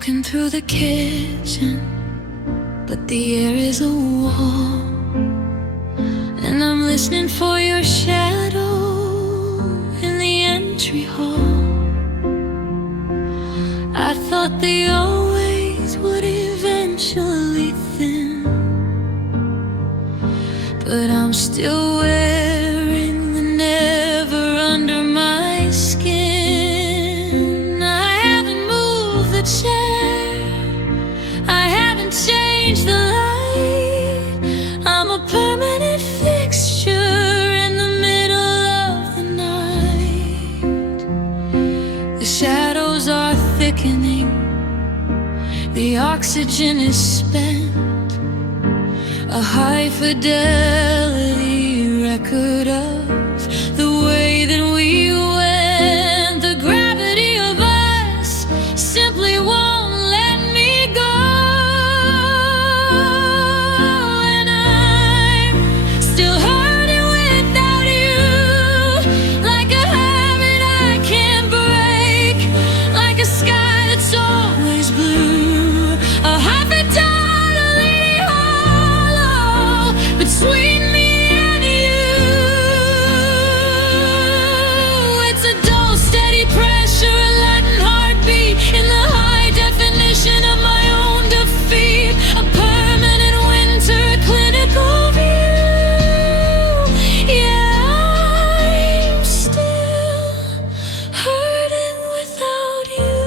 walking through the kitchen, but the air is a wall, and I'm listening for your shadow in the entry hall. I thought they always would eventually thin, but I'm still wearing the never under my skin. I haven't moved the chair, I haven't changed the light. I'm a permanent fixture in the middle of the night. The shadows are thickening, the oxygen is spent. A high fidelity record of the way that we went. The gravity of us simply won't let me go, and I'm still hurting without you, like a habit I can't break, like a sky that's always blue, a high fidelity between me and you. It's a dull, steady pressure, a Latin heartbeat in the high definition of my own defeat. A permanent winter, a clinical view. Yeah, I'm still hurting without you.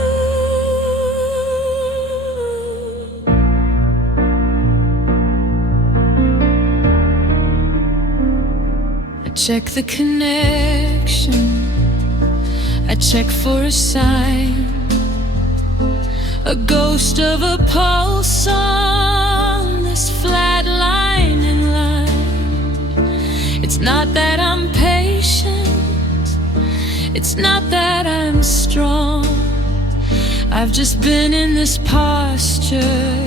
Check the connection, I check for a sign, a ghost of a pulse on this flatlining line. It's not that I'm patient, it's not that I'm strong. I've just been in this posture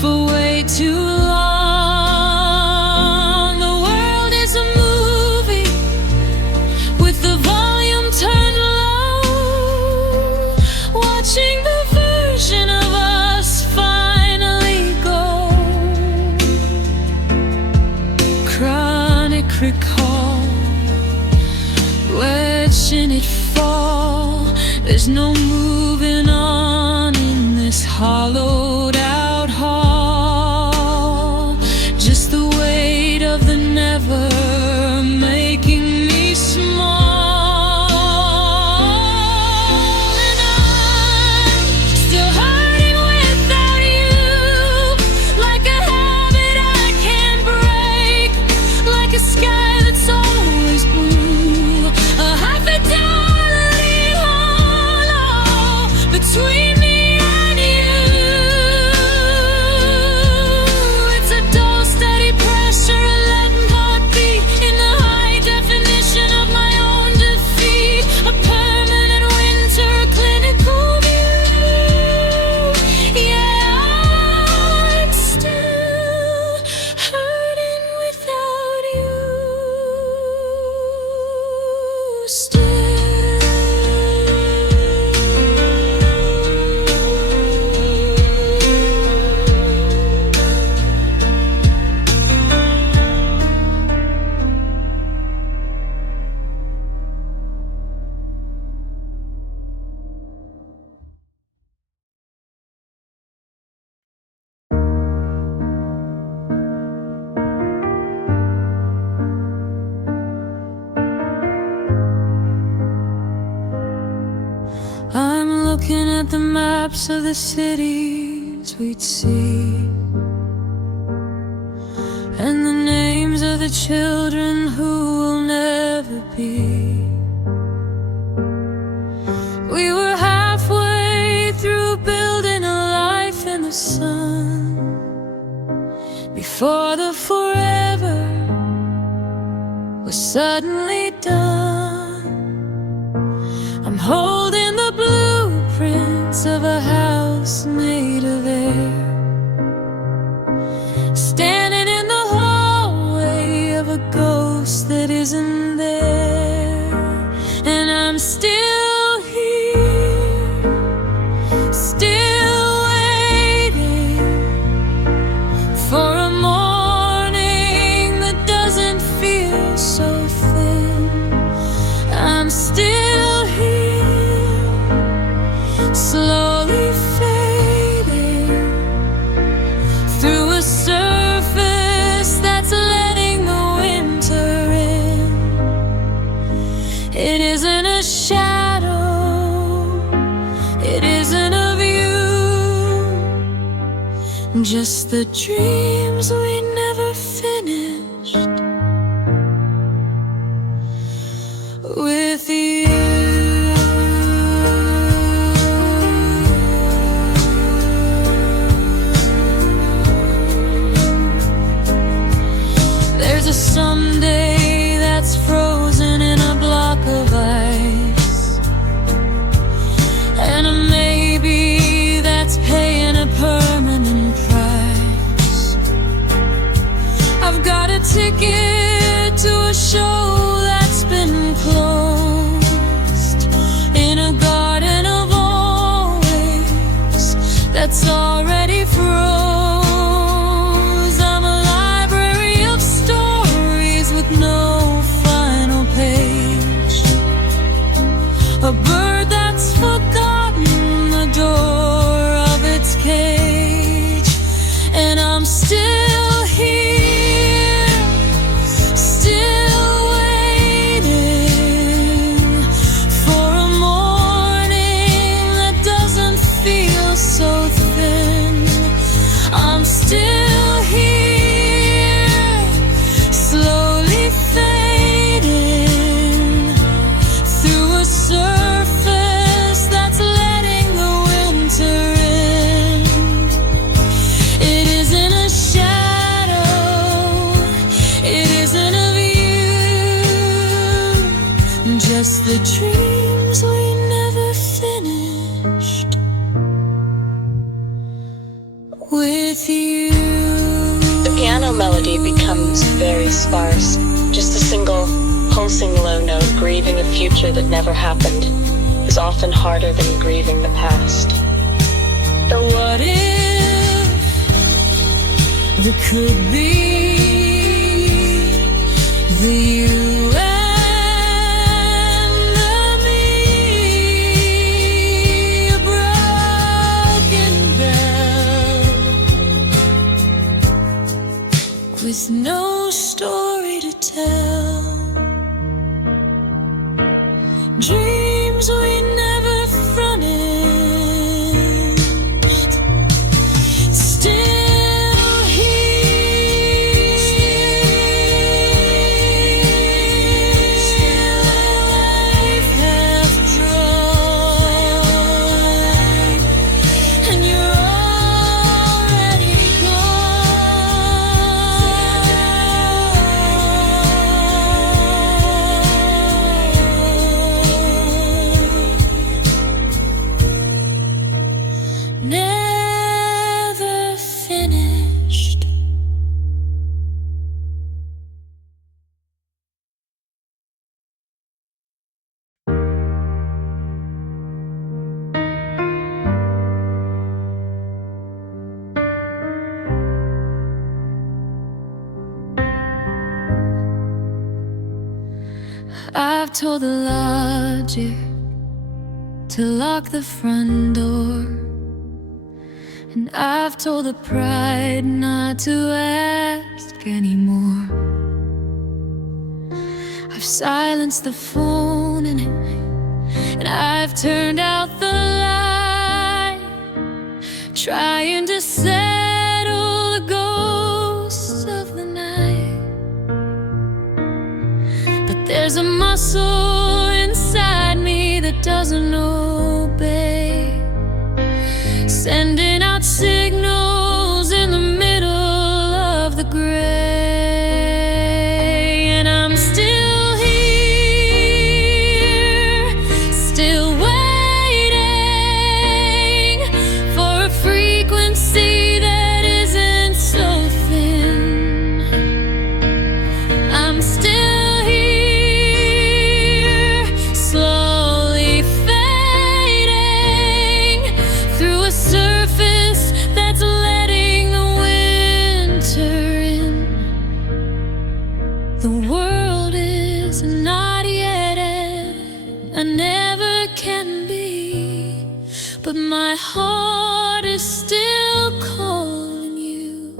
for way too long. The volume turned low, watching the version of us finally go. Chronic recall, watching it fall. There's no moving on in this hollowed out hall. Just the weight of the never making me small. Looking at the maps of the cities we'd see, and the names of the children who will never be. We were halfway through building a life in the sun before the forever was suddenly done. I'm holding the blueprints of a house made of air, standing in the hallway of a ghost that isn't there. And I'm still here, still It isn't a shadow, it isn't of you, just the dreams we never finished with you. There's a someday that's frozen in a block of ice, and a maybe that's paying a permanent price. I've got a ticket to a show that's been closed in a garden of always that's already froze. I'm a library of stories with no final page, a bird that's forgotten the door of its cage, and I'm still here, still waiting for a morning that doesn't feel so thin. I'm still here, slowly fading through a surface that's letting the winter in. It isn't a shadow, it isn't of you, just the dreams we never finished with you. The piano melody becomes very sparse, just a single pulsing low note. Grieving a future that never happened is often harder than grieving the past. But what if there could be the you and the me, a broken bell with no story to tell, dreams we never furnished, still here, life half dried, and you're already gone. Never finished. I've told the logic to lock the front door, and I've told the pride not to ask anymore. I've silenced the phone and I've turned out the light, trying to settle the ghosts of the night. But there's a muscle inside me that doesn't obey, sending out signals in the middle of the gray. And I'm still here, still waiting for a frequency that isn't so thin. I'm still here, slowly fading through a surface that's letting the winter in. The world is not yet end, I never can be, but my heart is still calling you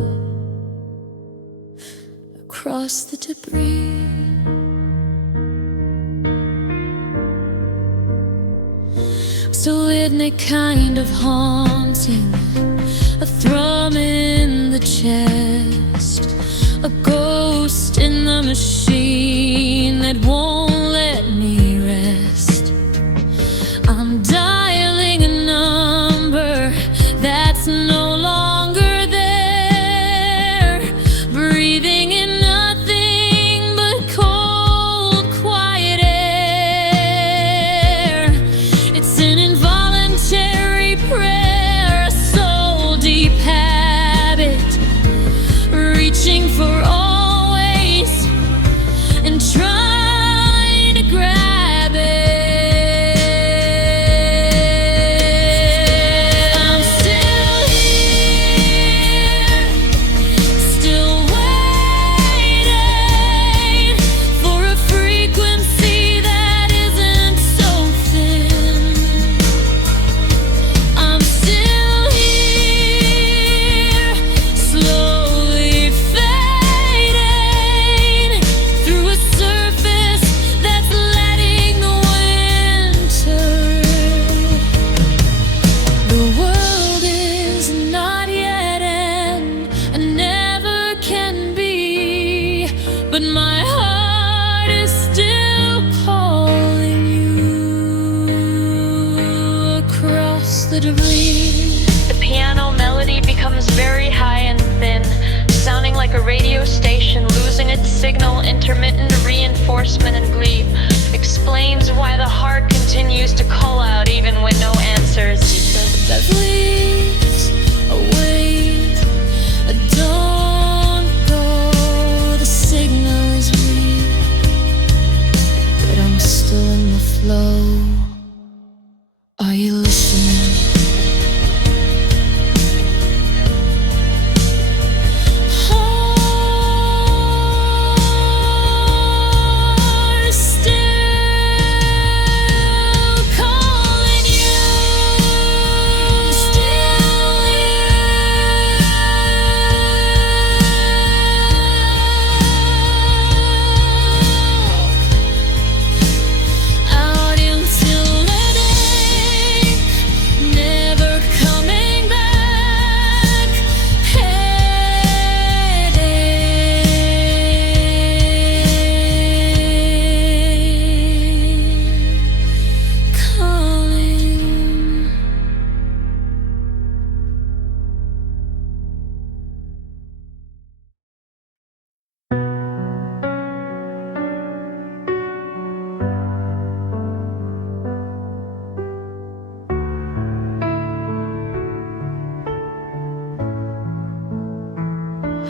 across the debris. Just a midnight kind of haunting, a thrum in the chest, a ghost in the machine that won't let me rest. I'm dialing a number that's no longer there, breathing in nothing but cold, quiet air. It's an involuntary prayer, a soul deep habit, reaching for always and trying to grab it. I'm still here, still waiting for a frequency that isn't so thin. I'm still here, slowly fading through a surface that's letting the winter. The world is not yet end and never can be, but my heart is still calling you across the debris. The piano melody becomes very high and thin, sounding like a radio station losing its signal. Intermittent reinforcement and glee explains why the heart continues to call out even when no answers. That leaves a wait, a don't go. The signal is weak, but I'm still in the flow. Are you listening? Heart still calling you, still out until the day, never coming back, calling.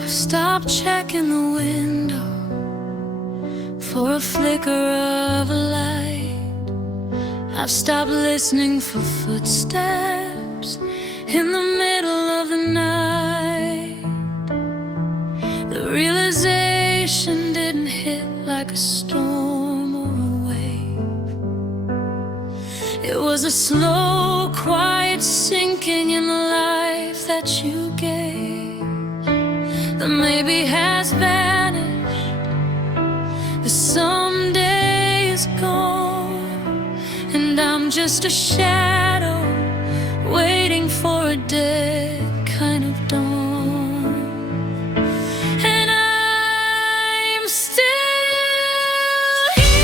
Stop checking the window for a flicker of a light. I've stopped listening for footsteps in the middle of the night. The realization didn't hit like a storm or a wave. It was a slow, quiet sinking in the life that you gave, that maybe has vanished, that someday is gone, and I'm just a shadow waiting for a dead kind of dawn. And I'm still here,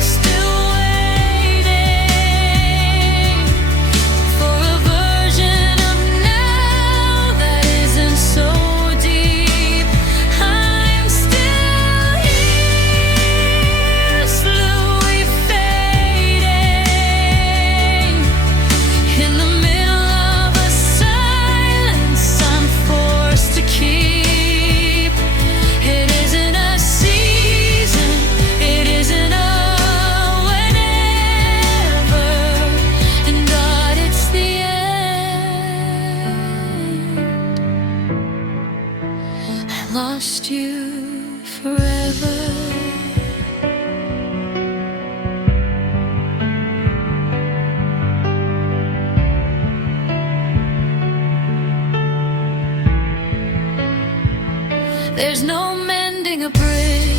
still waiting for a version of now that isn't so deep. I'm still here, slowly fading in the middle of a silence I'm forced to keep. It isn't a season, it isn't a whenever, and God, it's the end. I lost you forever. There's no mending a bridge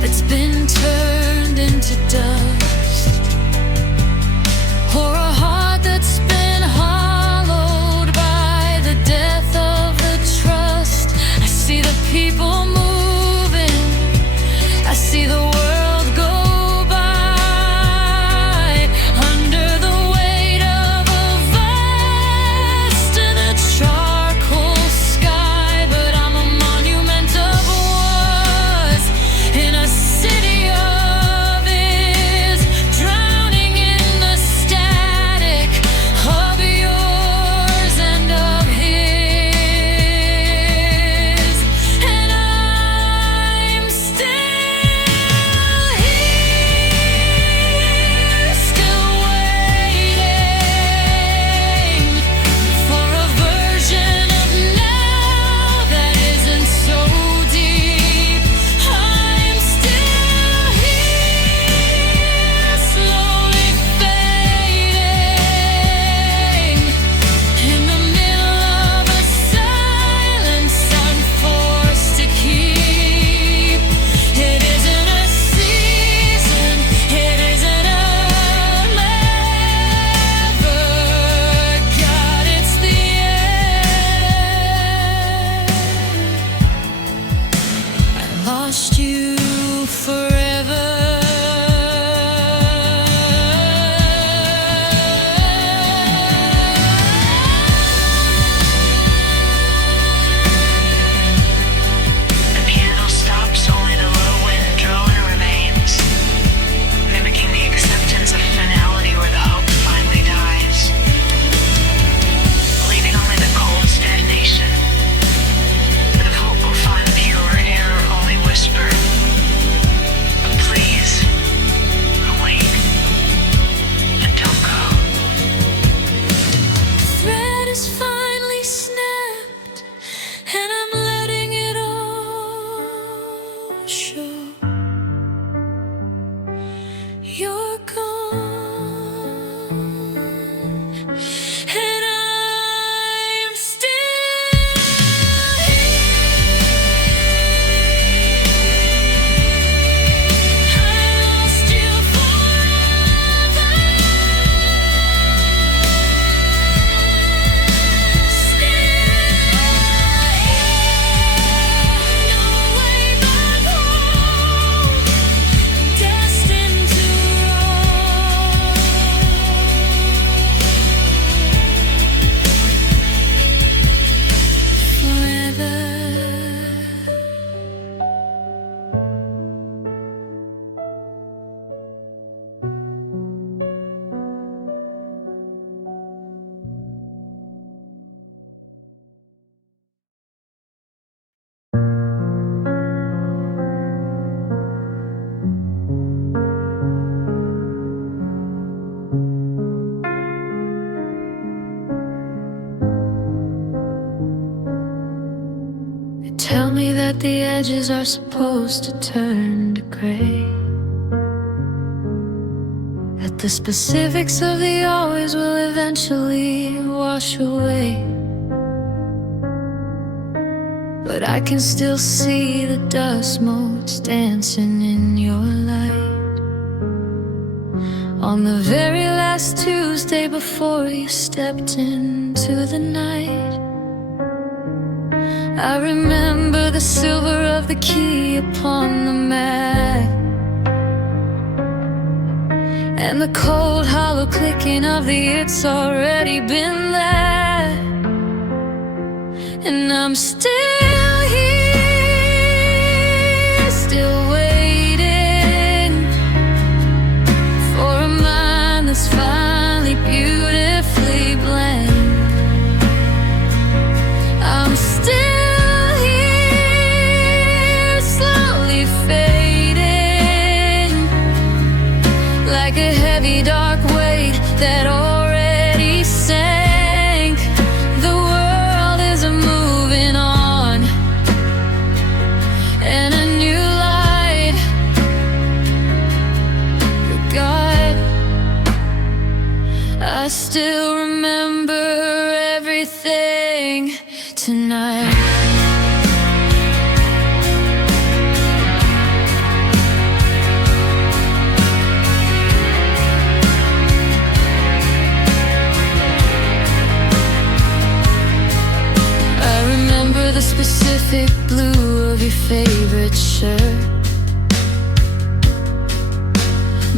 that's been turned into dust. you forever. The piano stops, only the low wind drone remains, mimicking the acceptance of finality where the hope finally dies, leaving only the cold stagnation. But if hope will find pure air, only whisper, but please, wait, and don't go. Thread is finally snapped, and I'm letting it all show. You're gone, and I'm still here. I lost you forever. Tell me that the edges are supposed to turn to gray, that the specifics of the always will eventually wash away. But I can still see the dust motes dancing in your light on the very last Tuesday before you stepped into the night. I remember the silver of the key upon the mat, and the cold hollow clicking of the it's already been there. And I'm still here, still waiting for a mind that's finally beautifully blank. I'm still like a heavy dark weight that already sank. The world is moving on, and a new light. But God, I still remember everything tonight. The specific blue of your favorite shirt,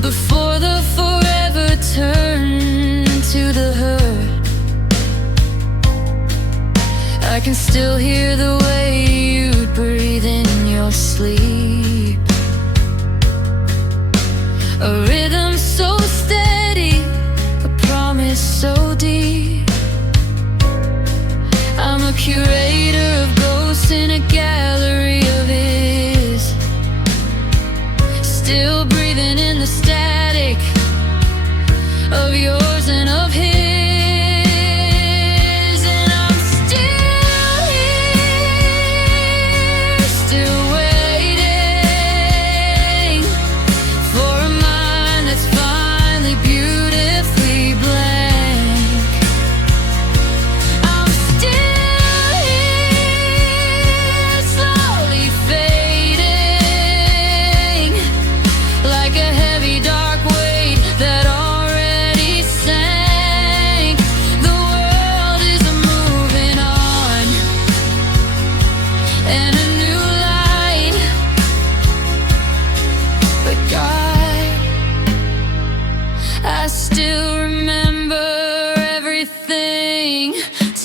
before the forever turned to the hurt. I can still hear the way you'd breathe in your sleep, a rhythm so steady, a promise so deep. I'm a curator of ghosts in a gallery of his, still breathing in the static of yours and of his. And I'm still here,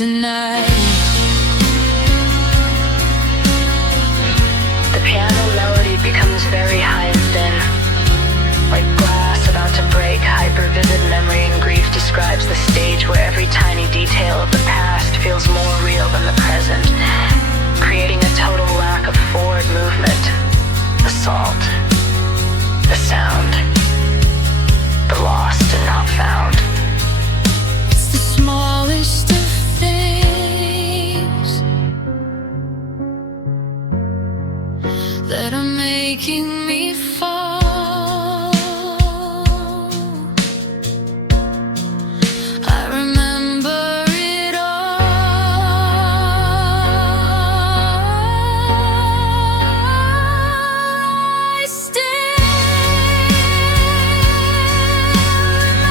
tonight. The piano melody becomes very high and thin, like glass about to break. Hyper-vivid memory and grief describes the stage where every tiny detail of the past feels more real than the present, creating a total lack of forward movement. The salt, the sound, the lost and not found. It's the smallest of things that are making me fall. I remember it all. I still remember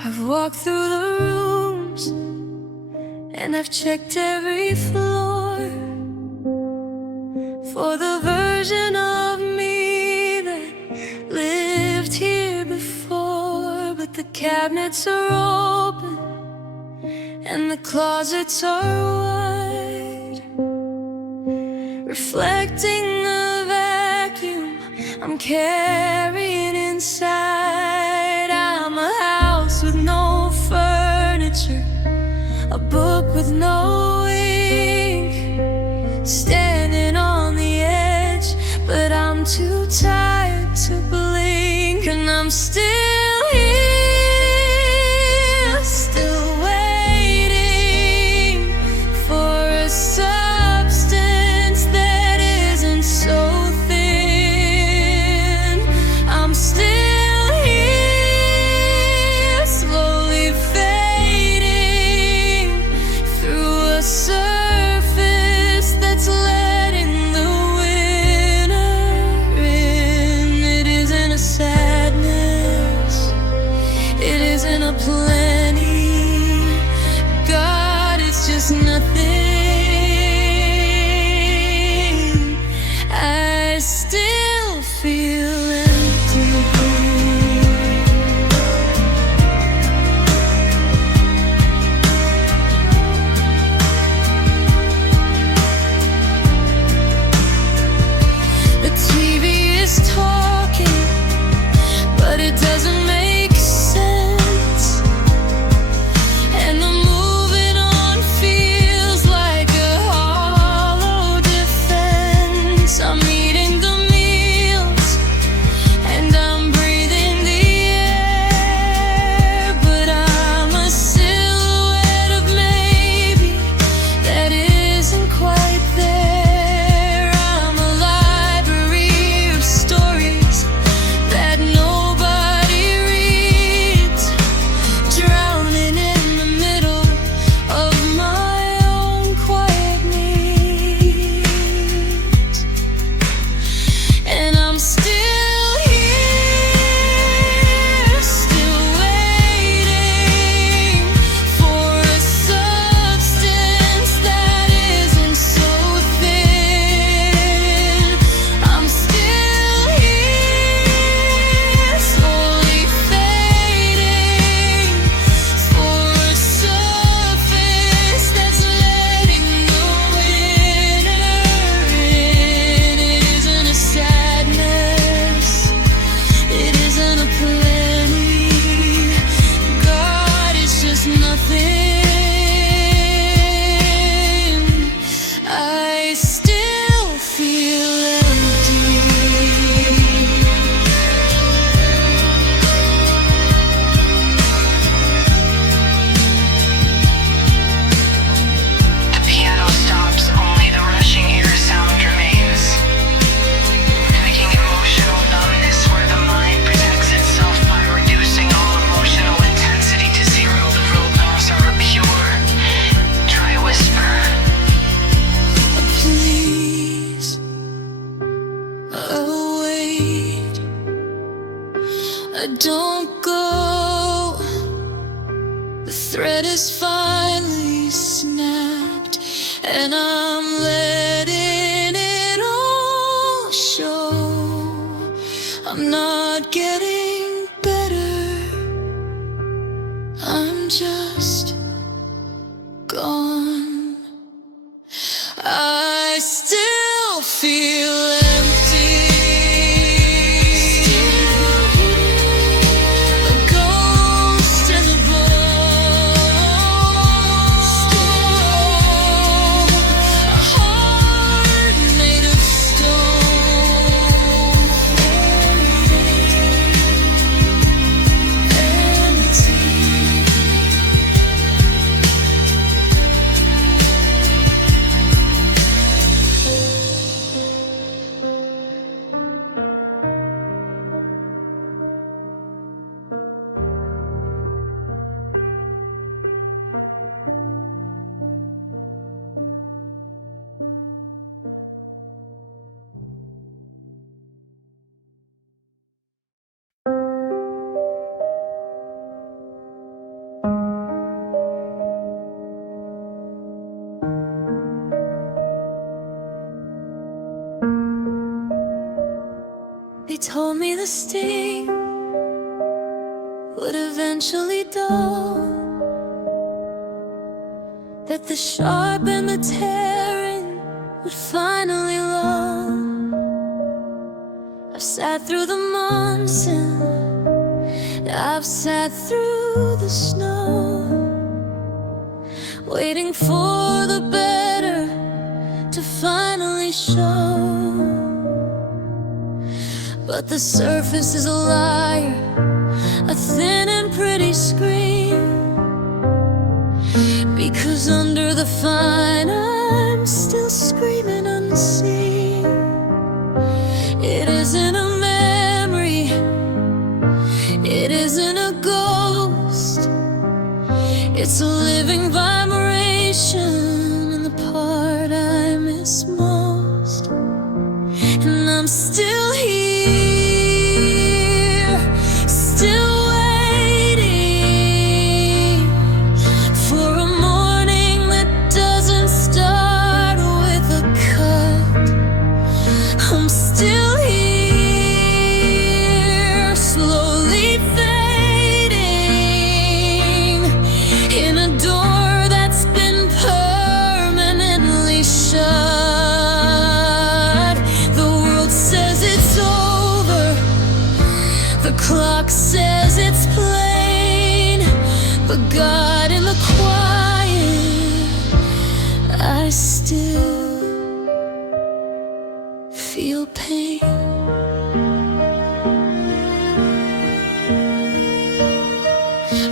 I've walked through the rooms and I've checked every floor for the version of me that lived here before. But the cabinets are open and the closets are wide, reflecting a vacuum I'm carrying inside. I'm a house with no furniture, a book with no ink, standing on the edge, but I'm too tired to blink. And I'm still here, still waiting for a substance that isn't so thin. I'm still here, slowly fading through a surface that's letting the winter in. It isn't a sadness, it isn't a plenty. God, it's just nothing. I still feel empty. The TV is talking, but it doesn't make sense. And the moving on feels like a hollow defense. I'm eating the meals and I'm breathing the air, but I'm a silhouette of maybe that isn't quite there. I'm a library of stories that nobody don't go. The thread is finally snapped, and I'm letting it all show. I'm not getting better, I'm just gone. I still feel empty. A ghost in the bone. A heart made of stone. Empty. They told me the sting would eventually dull, that the sharp and the tearing would finally lull. I've sat through the months and I've sat through the snow, waiting for the better to finally show. But the surface is a liar, a thin and pretty screen, because under the fine I'm still screaming unseen. It isn't a memory, it isn't a ghost, it's a living vibration in the part I miss most. And I'm still here, still waiting for a morning that doesn't start with a cut. I'm still here, slowly fading in a door that's been permanently shut. The world says it's over, the clock says it's plain, but God in the quiet, I still feel pain.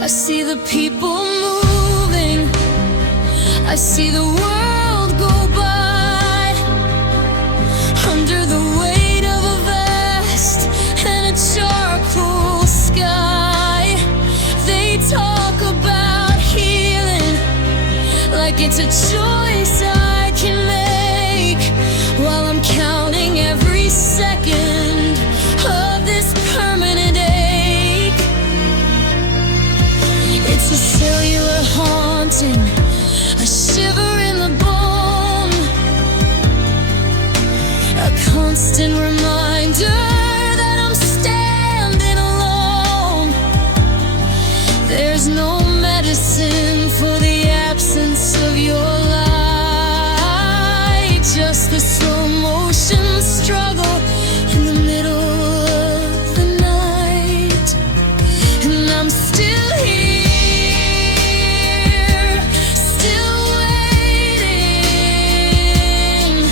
I see the people moving, I see the world go by, under the weight of a vest and a charcoal sky. They talk about healing like it's a choice I can make, while I'm counting every second of this permanent ache. It's a cellular haunting, a shiver in the bone, a constant reminder that I'm standing alone. There's no medicine for the absence of your light, just the slow motion struggle in the middle of the night. And I'm still here, still waiting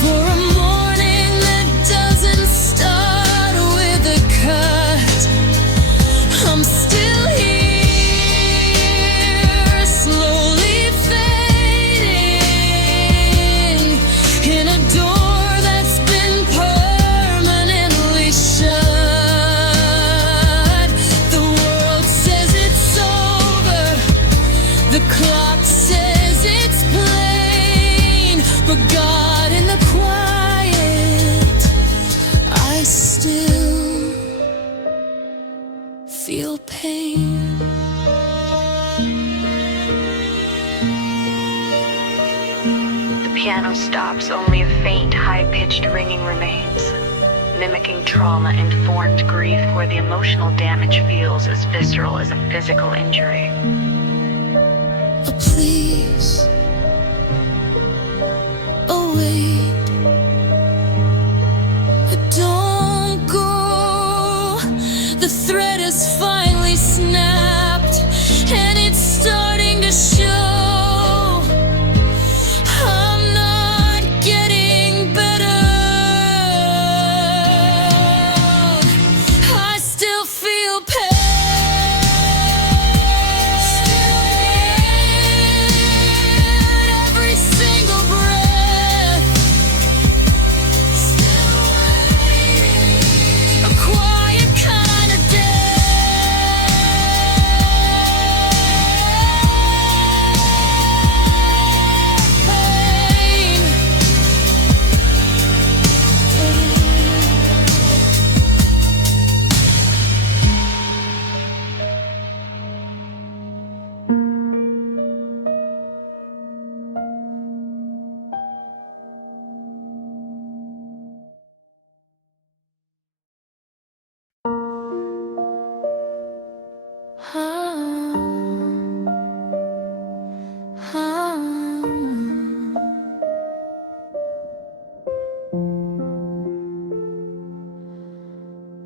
for a morning that doesn't start with a cut. I'm still here, feel pain. The piano stops, only a faint, high-pitched ringing remains, mimicking trauma-informed grief where the emotional damage feels as visceral as a physical injury. Oh, please, oh wait, don't go. The thread has finally snapped, and it's starting to show. I'm not getting better. I still feel pain. Every single breath. Still waiting. A quiet kind of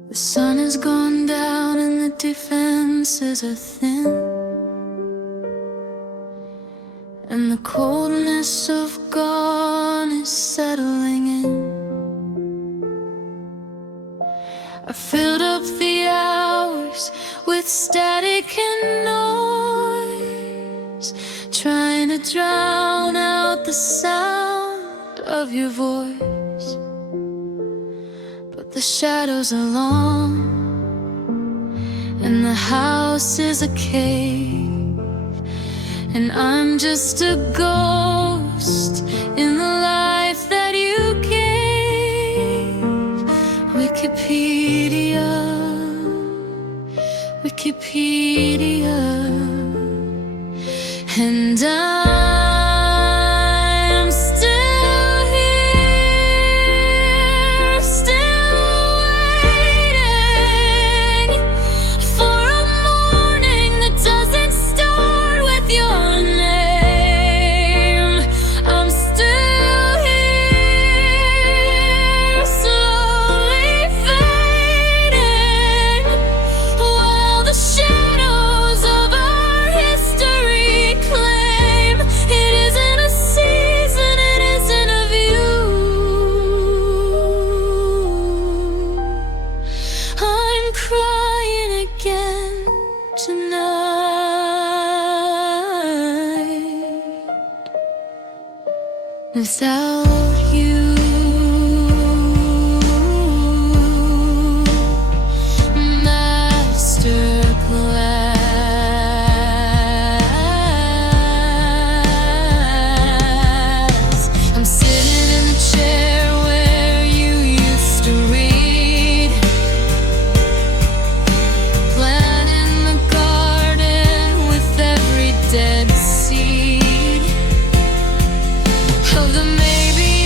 The sun has gone down and the defenses are thin, and the coldness of gone is settling in. I filled up the hours with static and noise, trying to drown out the sound of your voice. But the shadows are long, and the house is a cave, and I'm just a ghost in the life that you gave. Wikipedia, Wikipedia, and I'm still here, still waiting for a morning that doesn't start with your name. I'm still here, slowly fading, while the shadows of our history claim it isn't a season, it isn't a view. I'm crying again tonight without you. Masterclass. I'm sitting in the chair where you used to read, planting the garden with every dead seed of the maybe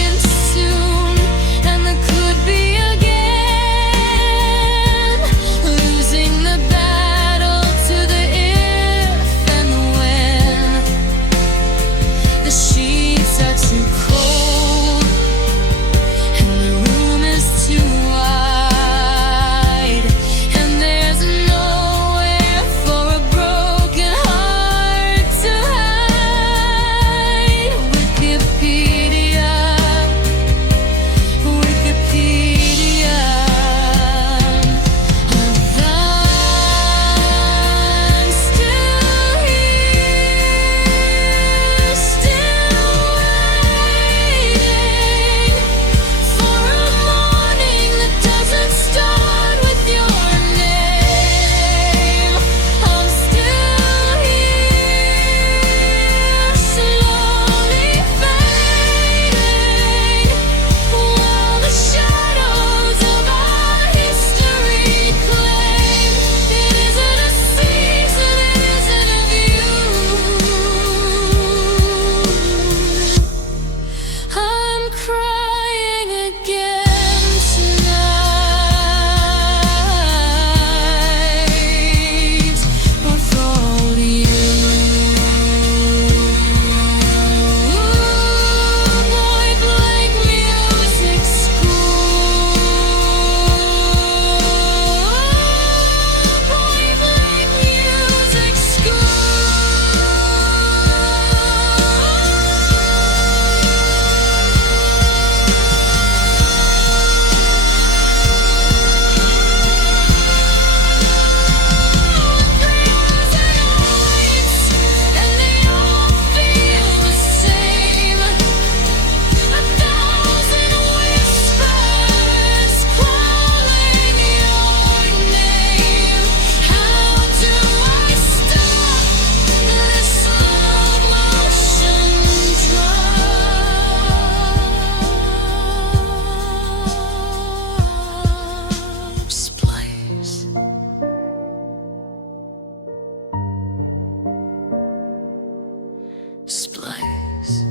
Splice.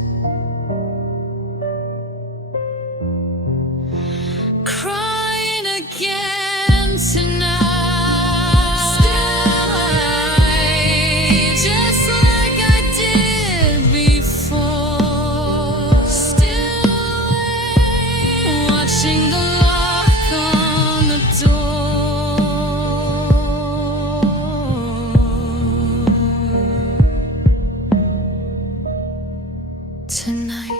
Crying again tonight. Just like I did before. Still watching the lock on the door. Tonight.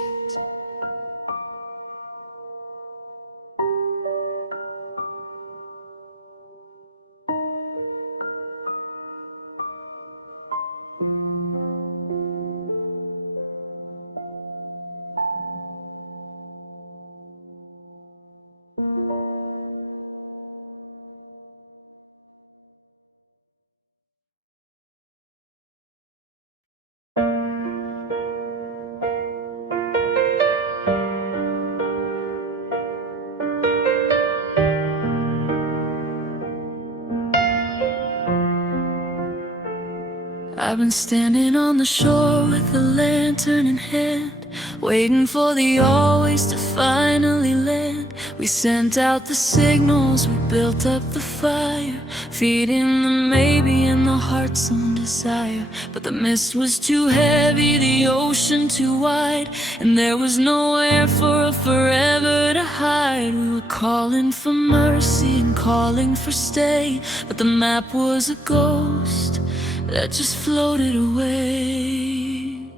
I've been standing on the shore with a lantern in hand, waiting for the always to finally land. We sent out the signals, we built up the fire, feeding the maybe and the heart's own desire. But the mist was too heavy, the ocean too wide, and there was nowhere for a forever to hide. We were calling for mercy and calling for stay, but the map was a ghost that just floated away.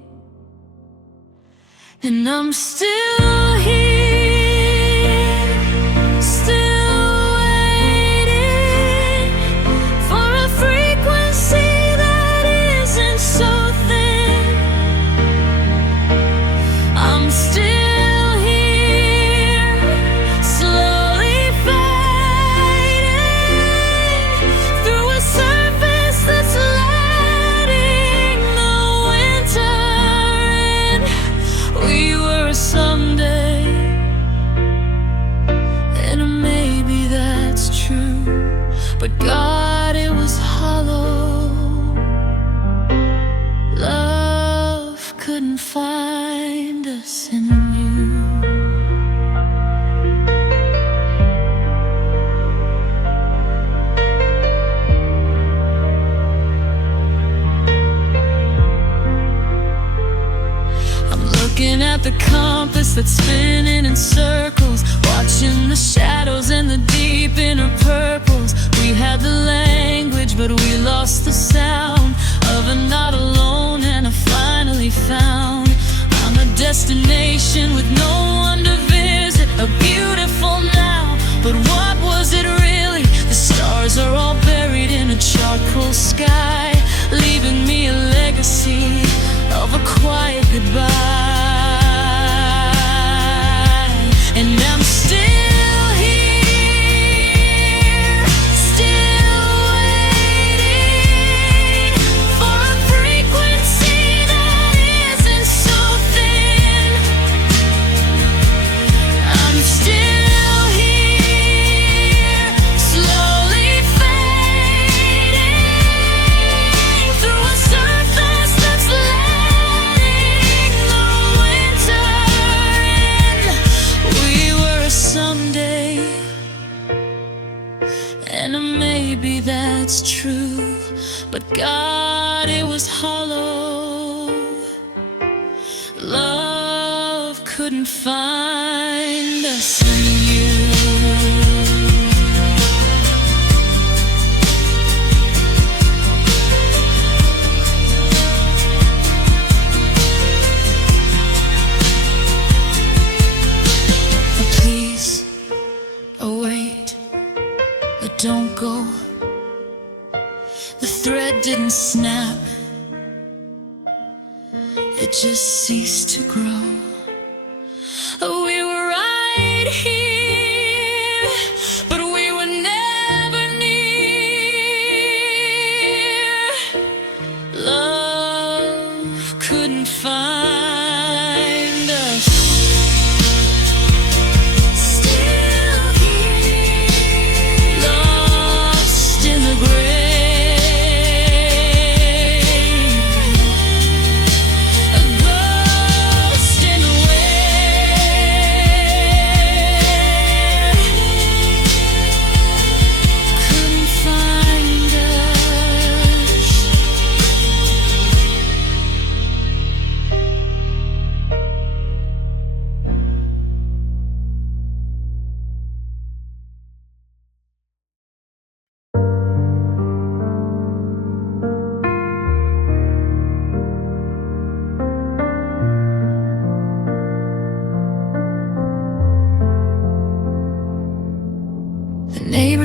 And I'm still here, still waiting for a frequency that isn't so thin. I'm still here, slowly fading through a surface that's someday, and maybe that's true, but God, it was hollow. Love couldn't find us in you. Looking at the compass that's spinning in circles, watching the shadows and the deep inner purples. We had the language, but we lost the sound of a not alone, and I finally found I'm a destination with no one to visit, a beautiful now, but what was it really? The stars are all buried in a charcoal sky, leaving me a legacy of a quiet goodbye. And I'm still here, still waiting for a frequency that isn't so thin. I'm still here, slowly fading through a surface that's letting the winter in. We were a someday, and maybe that's true, but God, it was hollow. Love couldn't find us in you. Please, oh wait, but don't go. The thread didn't snap, it just ceased to grow. We were right here, but we were never near. Love couldn't find us. Still here, lost in the grave.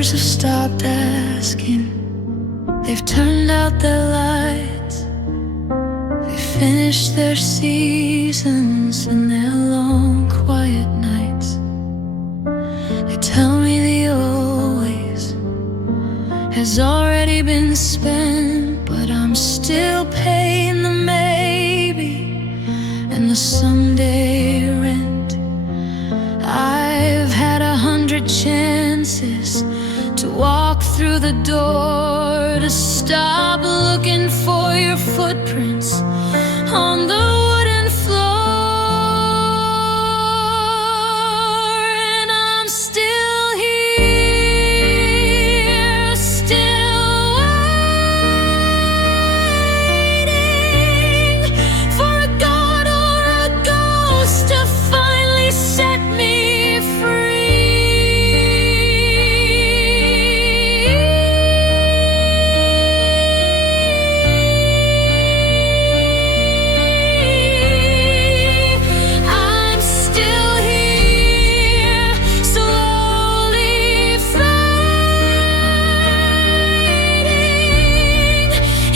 neighbors have stopped asking. They've turned out their lights. They finished their seasons and their long quiet nights. They tell me the always has already been spent, but I'm still paying the maybe and the someday rent. I've had 100 chances to walk through the door, to stop looking for your footprints on the wooden floor. And I'm still here, still waiting for a god or a ghost to finally set me free. I'm still here, slowly fading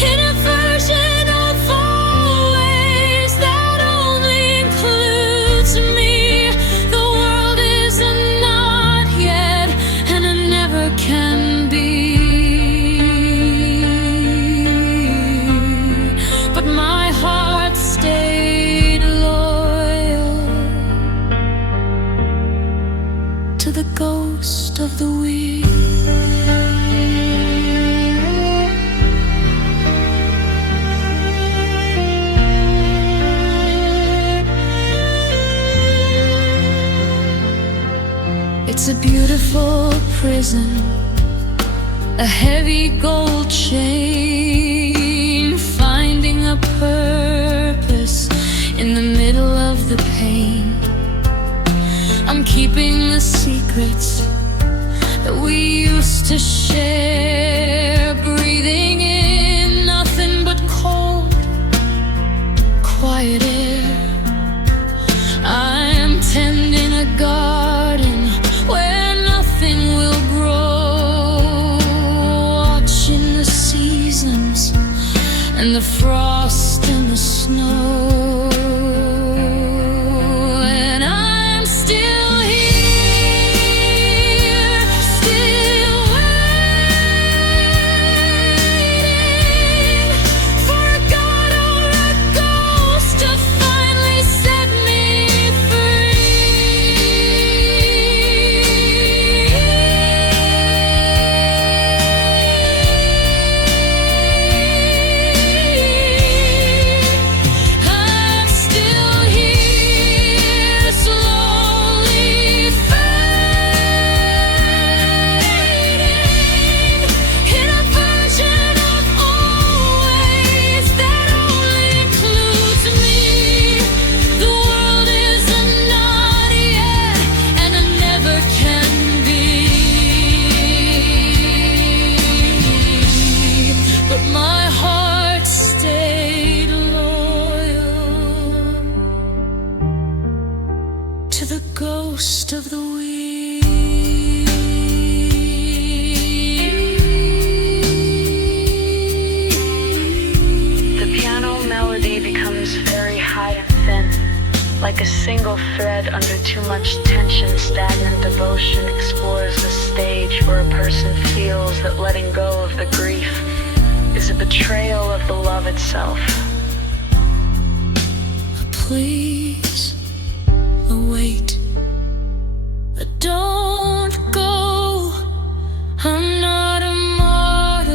in a version of always that only includes me. The world is a not yet, and it never can be. But my heart stayed loyal to the ghost of the week. It's a beautiful prison, a heavy gold chain, finding a purpose in the middle of the pain. I'm keeping the secrets that we used to share, breathing in nothing but cold, quiet air. I'm tending a garden where nothing will grow, watching the seasons and the frost and the snow. And I'm still here, still waiting for a god or a ghost to finally set me I'm still here, slowly fading in a version of always that only includes me. The world is a not yet, and it never can be. But my heart stayed loyal to the ghost of the The piano melody becomes very high and thin, like a single thread under too much tension. Stagnant devotion explores the stage where a person feels that letting go of the grief is a betrayal of the love itself. Please wait, don't go. I'm not a martyr,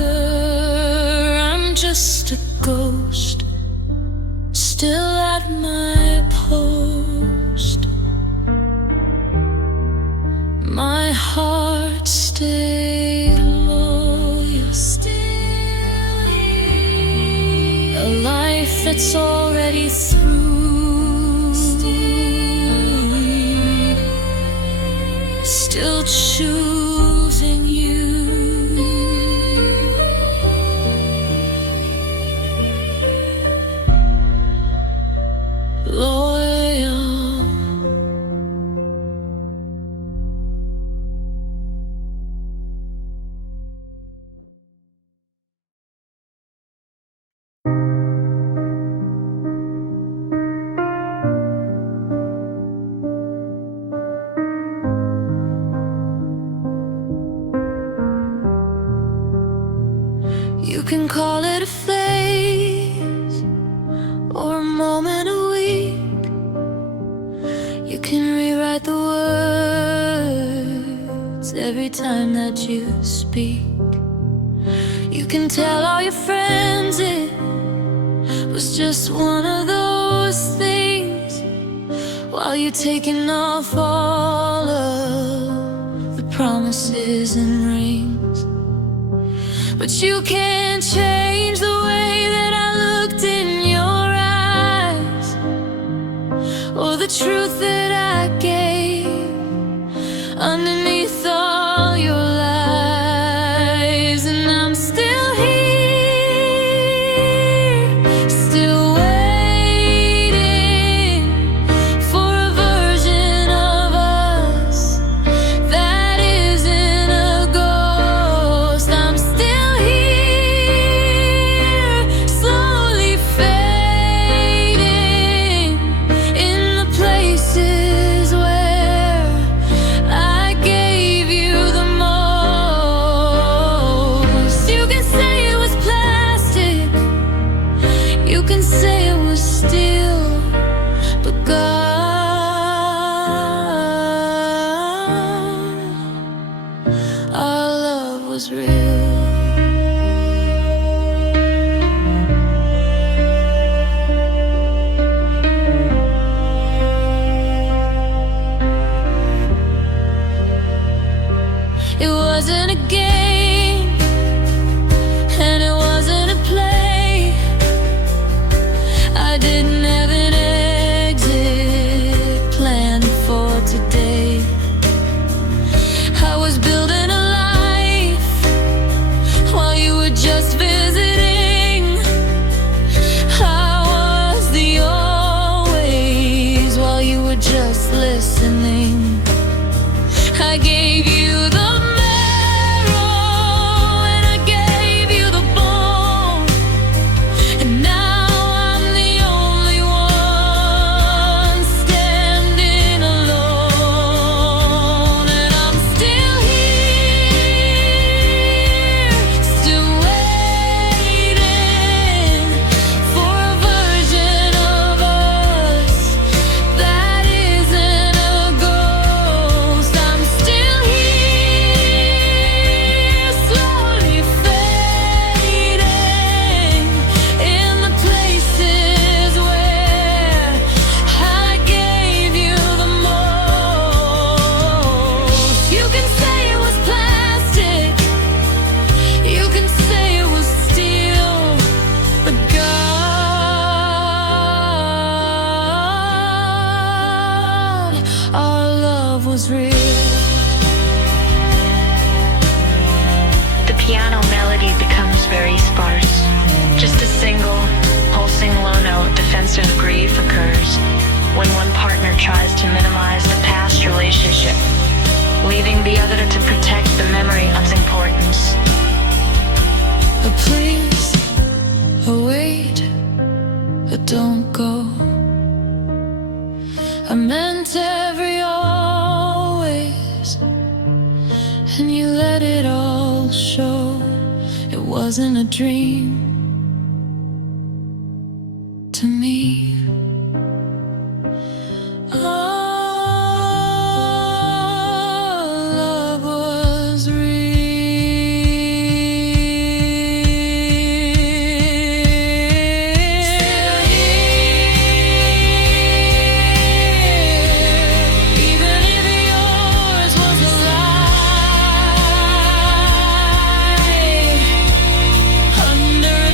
I'm just a ghost, still at my post. My heart stayed loyal, still here. A life that's already through, still choosing you. Loyal. can call it a phase or a moment a week. You can rewrite the words every time that you speak. You can tell all your friends it was just one of those things, while you're taking off all of the promises and rings. But you can't change the way that I looked in your eyes, or the truth that I gave underneath all your lies. And I'm still here, still waiting for a version of us that isn't a ghost. I'm still here, slowly fading in the places where I gave you the most. You can say it was plastic, you can say it was steel, but God, our love was real. It wasn't a game, and it wasn't a play. I didn't have an exit plan for today. I was building a life while you were just visiting. I was the always while you were just listening. I gave you the marrow and I gave you the bone, and now I'm the only one standing alone. And I'm still here, still waiting for a version of us that isn't a ghost. I'm still here, slowly fading in the places where I gave you the most. You can say it was plastic, you can say it was steel, but God, our love was real. The piano melody becomes very sparse. Just a single, pulsing low note defensive grief occurs when one partner tries to minimize the past relationship, leaving the other to protect the memory of its importance. Please, wait, don't go. I meant every always, and you let it all show. It wasn't a dream to me. Our love was even if yours was a lie, under a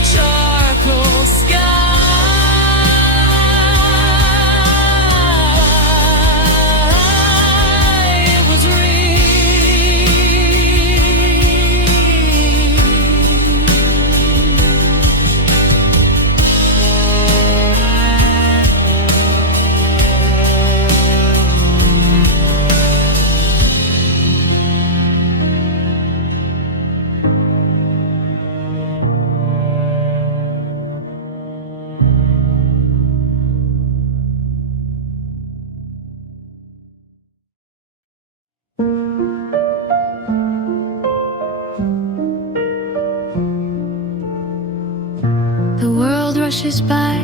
The world rushes by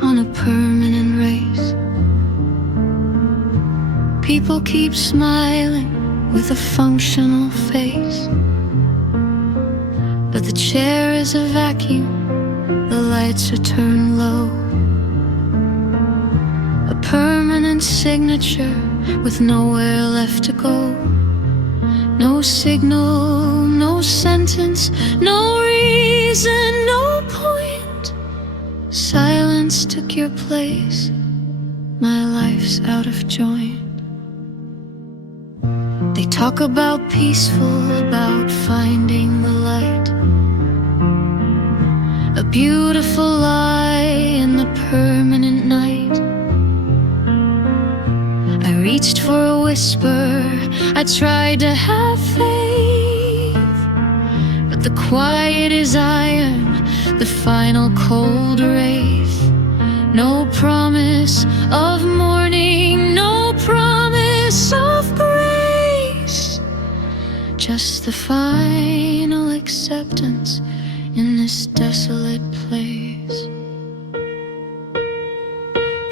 on a permanent race. People keep smiling with a functional face, but the chair is a vacuum, the lights are turned low. A permanent signature with nowhere left to go. No signal, no sentence, no reason, no point. Silence took your place, my life's out of joint. They talk about peaceful, about finding the light. A beautiful lie in the permanent night. I reached for a whisper, I tried to have faith, but the quiet is iron, the final cold wraith. No promise of morning, no promise of grace, just the final acceptance in this desolate place.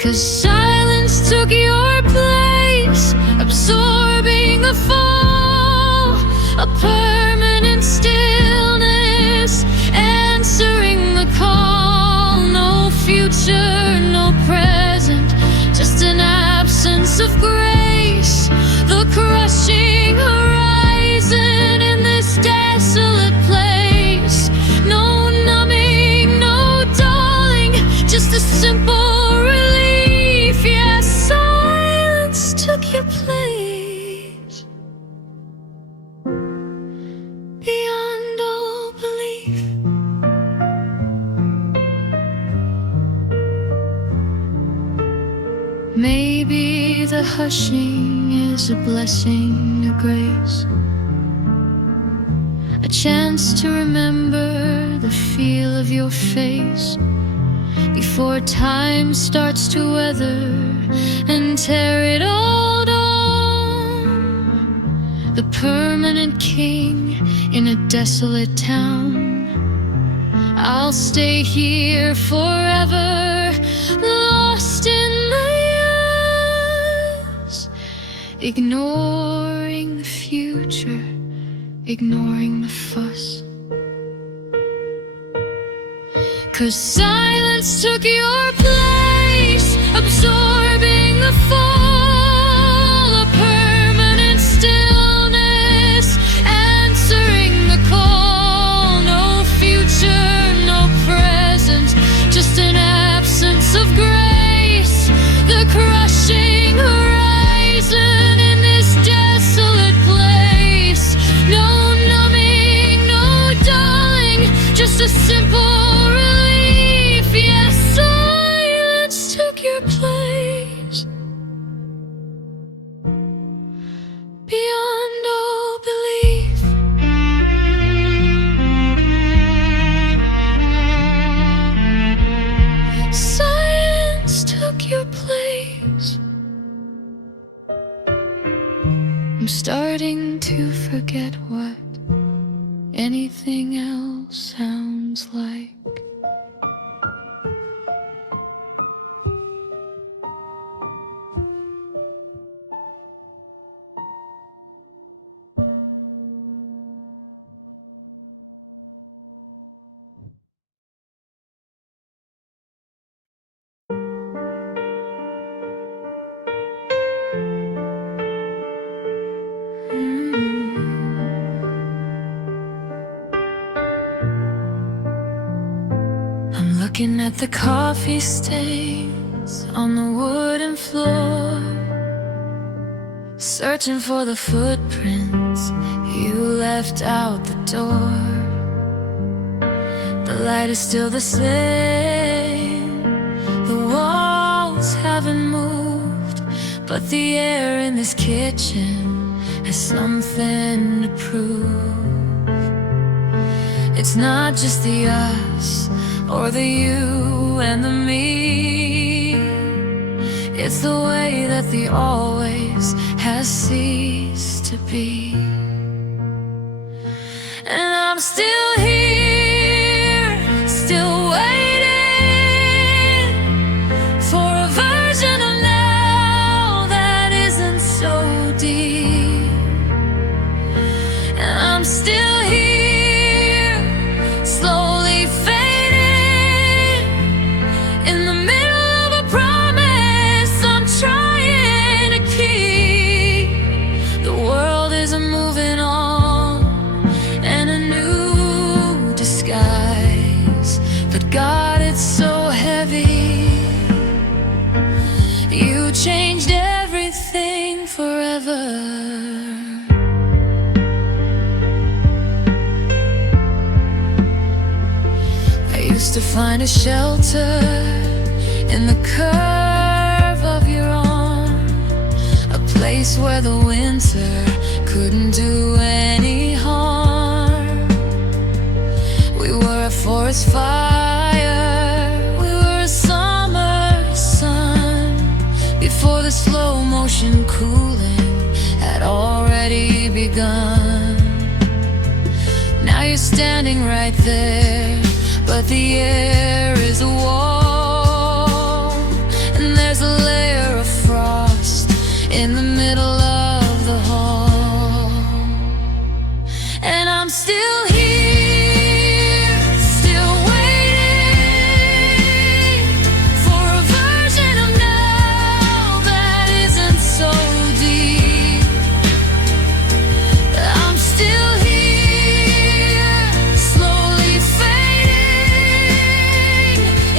'Cause silence took your place, absorbing the fall. A permanent stillness, answering the call. No future, no present, just an absence of grace. The crushing horizon in this desolate place. No numbing, no dulling, just a simple relief. Yes, silence took your place, beyond all belief. Maybe the hushing is a blessing, a grace, a chance to remember the feel of your face before time starts to weather and tear it all down. The permanent king in a desolate town. I'll stay here forever, lost in the years, ignoring the future, ignoring the fuss. 'Cause silence took your place, absorbing the fall. A permanent stillness, answering the call. No future, no present, just an absence of grace. The crushing horizon in this desolate place. No numbing, no dulling, just a simple relief. Yes, silence took your place, beyond all belief. Silence took your place. I'm starting to forget what anything else sounds like. I'm looking at the coffee stains on the wooden floor, searching for the footprints you left out the door. The light is still the same, the walls haven't moved, but the air in this kitchen has something to prove. It's not just the us or the you and the me. It's the way that the always has ceased to be. And I'm still here, still waiting. Used to find a shelter in the curve of your arm, a place where the winter couldn't do any harm. We were a forest fire, we were a summer sun, before the slow motion cooling had already begun. Now you're standing right there, but the air is warm, and there's a layer of frost in the middle of the hall. And I'm still here, still waiting for a version of now that isn't so deep. I'm still here, slowly fading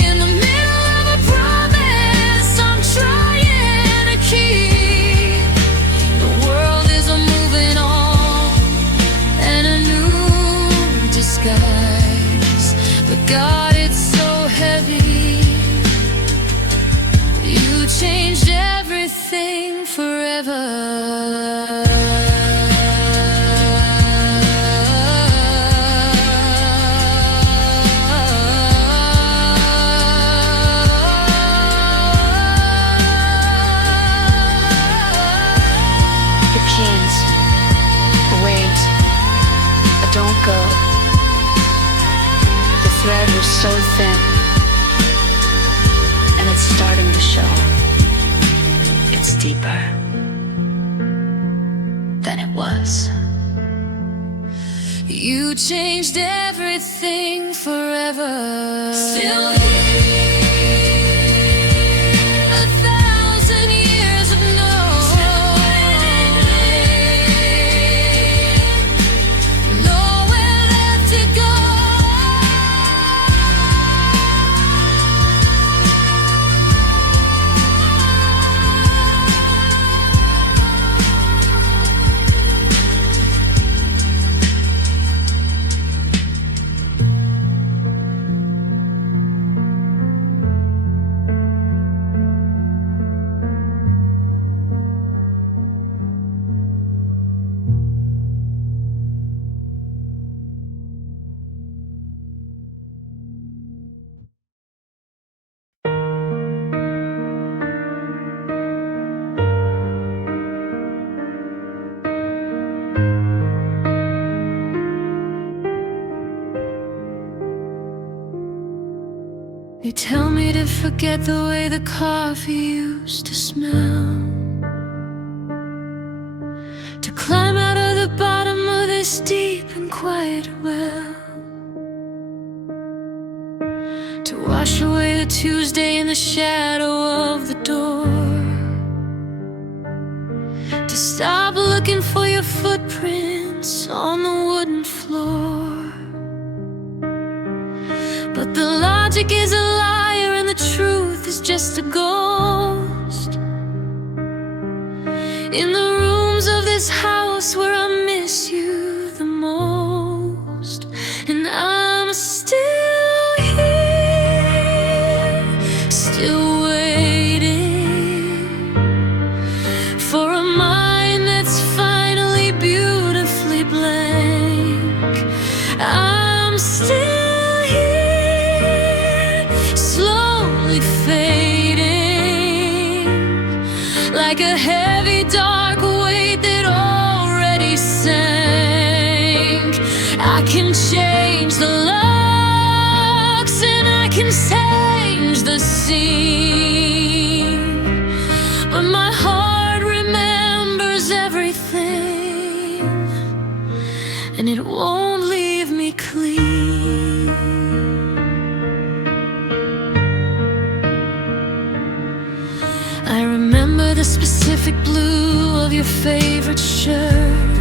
in the middle of a promise I'm trying to keep. The world is a moving on and a new disguise, but God, it's so heavy. You changed everything forever. The keys, the waves, but don't go. The thread was so thin, and it's starting to show. It's deeper than it was. You changed everything forever. Still here, 1,000 years of no. Nowhere left to go. They tell me to forget the way the coffee used to smell, to climb out of the bottom of this deep and quiet well, to wash away the Tuesday in the shadow of the door, to stop looking for your footprints on the wooden floor. But the logic is a liar and the truth is just a ghost. In the rooms of this house where I miss you the most, and I'm still here, still waiting for a mind that's finally beautifully blank. I'm still fading, like a heavy dark weight that already sank. I can change the locks and I can change the scene, but my heart remembers everything, and it won't leave me clean. I remember the specific blue of your favorite shirt,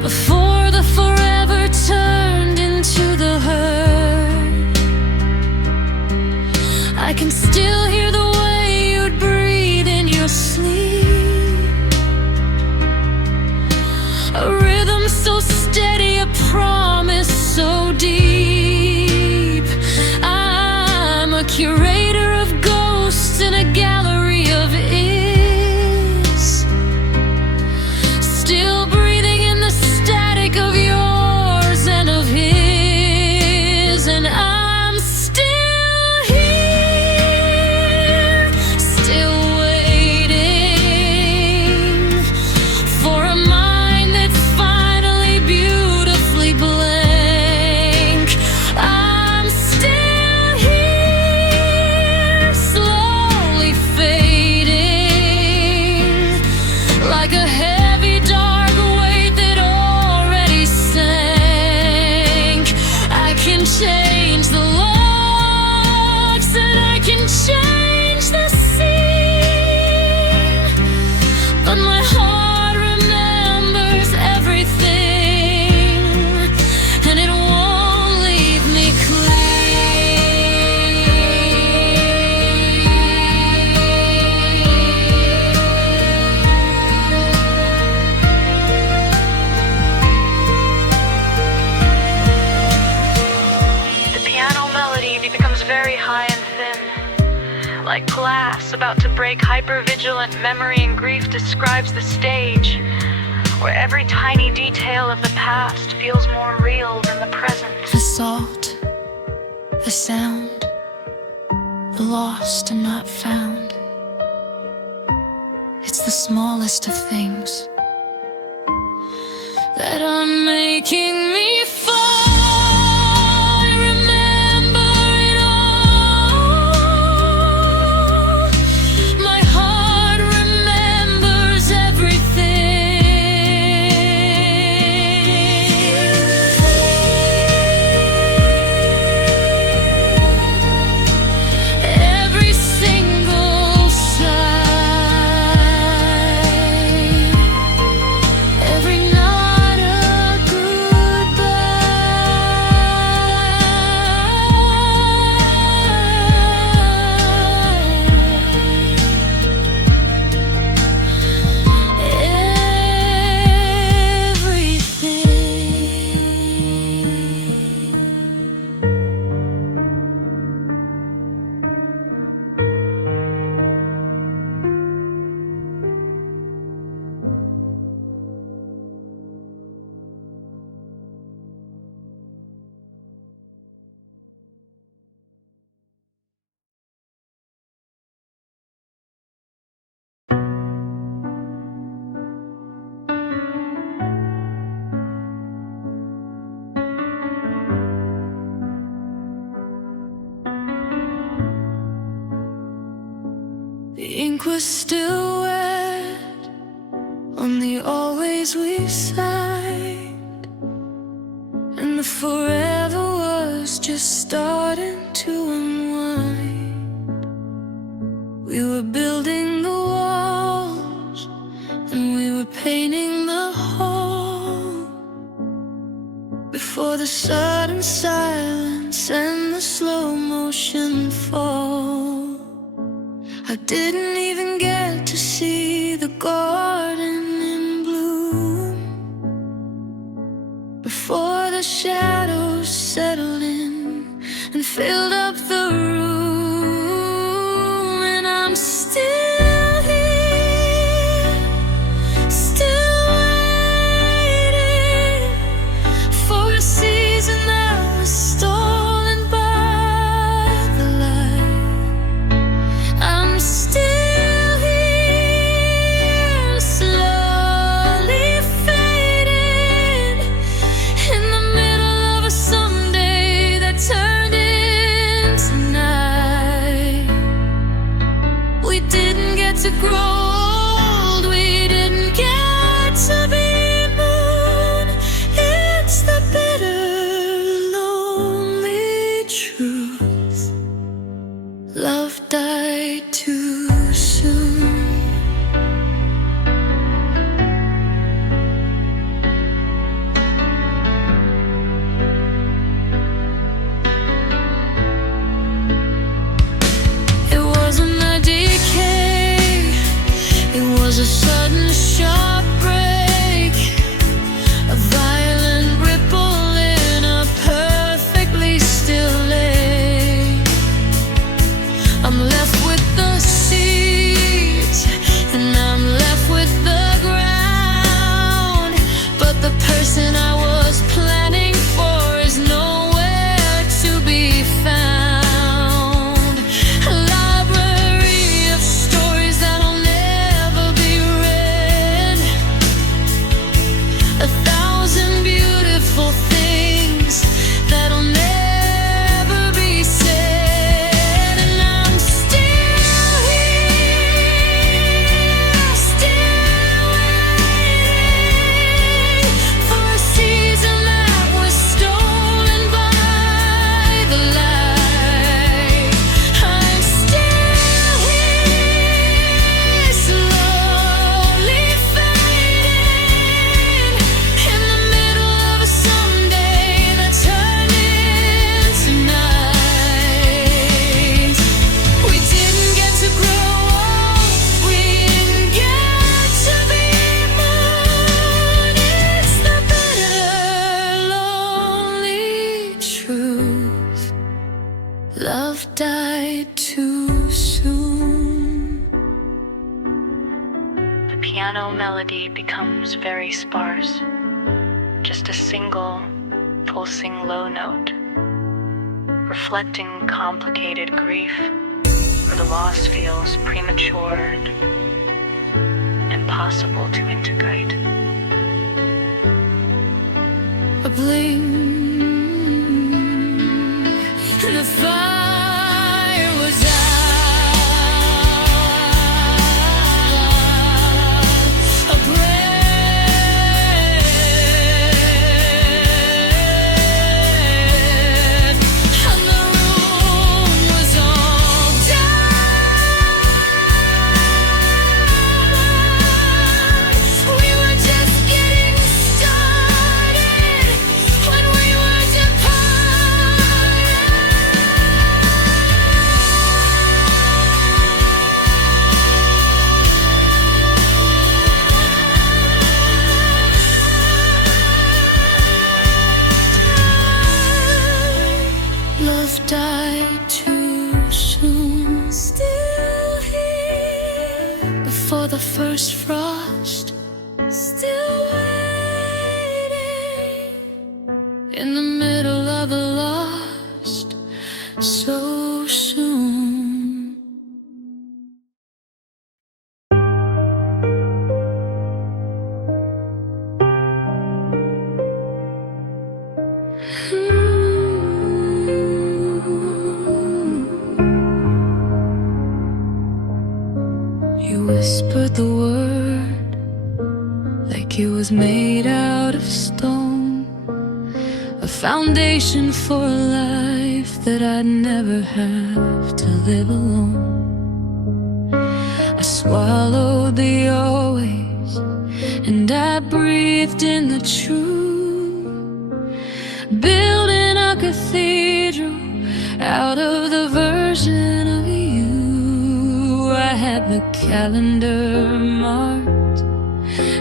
before the forever turned into the hurt. I can still hear the way you'd breathe in your sleep, a rhythm so steady, a promise so deep. change the locks, that I can change the scene, but my heart remembers everything, and it won't leave me very high and thin, like glass about to break. Hypervigilant memory and grief describes the stage, where every tiny detail of the past feels more real than the present. The salt, the sound, the lost and not found. It's the smallest of things that are making me fall. The ink was still wet on the always we signed, and the forever was just starting to unwind. We were building the walls, and we were painting the hall, before the sudden silence and the slow motion fall. I didn't even get to see the garden in bloom, before the shadows settled in and filled up the room. And I'm still here, still waiting for a season that was stolen by the light. I'm still here, slowly fading, in the middle of a someday that turned into night. We didn't get to grow old, we didn't get to be moon. It's the bitter, lonely truth. Love died too soon. It wasn't the decay truth. Love died too soon. The piano melody becomes very sparse, just a single pulsing low note, reflecting complicated grief, where the loss feels premature and impossible to integrate. A blink, the fire was out. A breath, and the room was all down. We were just getting started when we were departed. Love died too soon. Still here before the first frost. Still waiting in the middle of the lost so soon. You whispered the word like it was made out of stone, a foundation for a life that I'd never have to live alone. I swallowed the always, and I breathed in the truth, building a cathedral out of the version of you. I had the calendar marked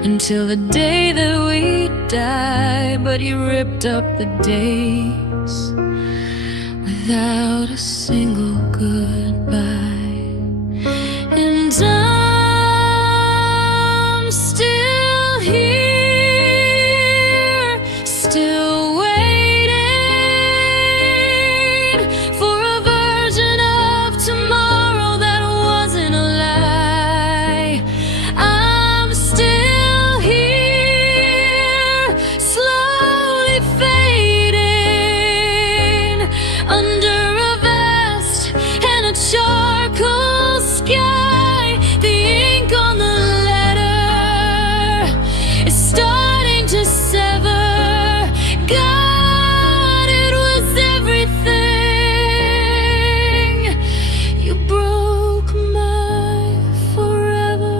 until the day that we die, but you ripped up the days without a single goodbye. And I'm still here, still waiting for a version of tomorrow that wasn't a lie. I'm still here, slowly fading under a vest and a charcoal sky. The ink on the letter is starting to sever. God, it was everything. You broke my forever.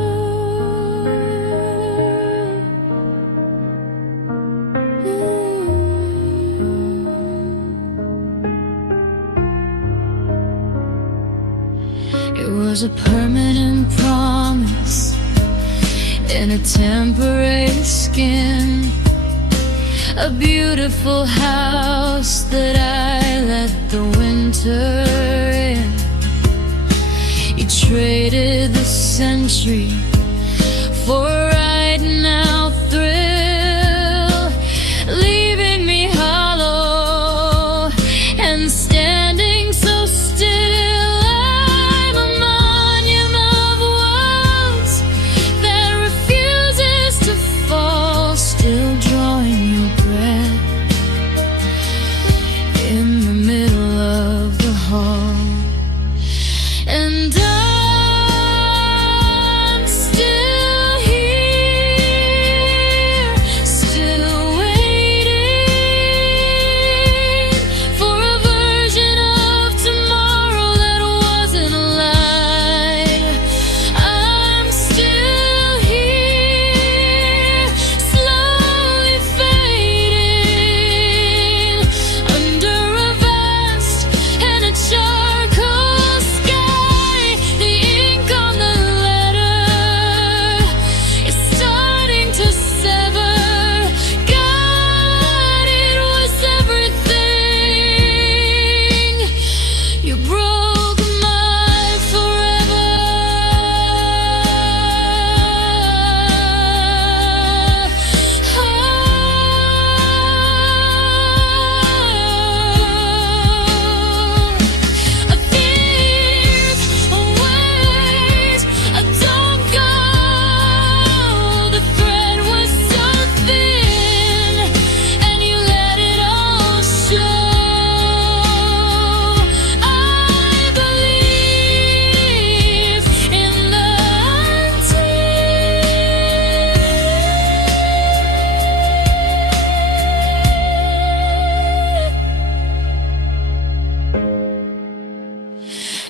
It was a permanent promise in a temporary skin, a beautiful house that I let the winter in. You traded the century for a right now thrill, leaving me hollow and standing so still. I'm a monument of walls that refuses to fall, still drawing your breath in the middle of the hall. And I'm still here, still waiting for a version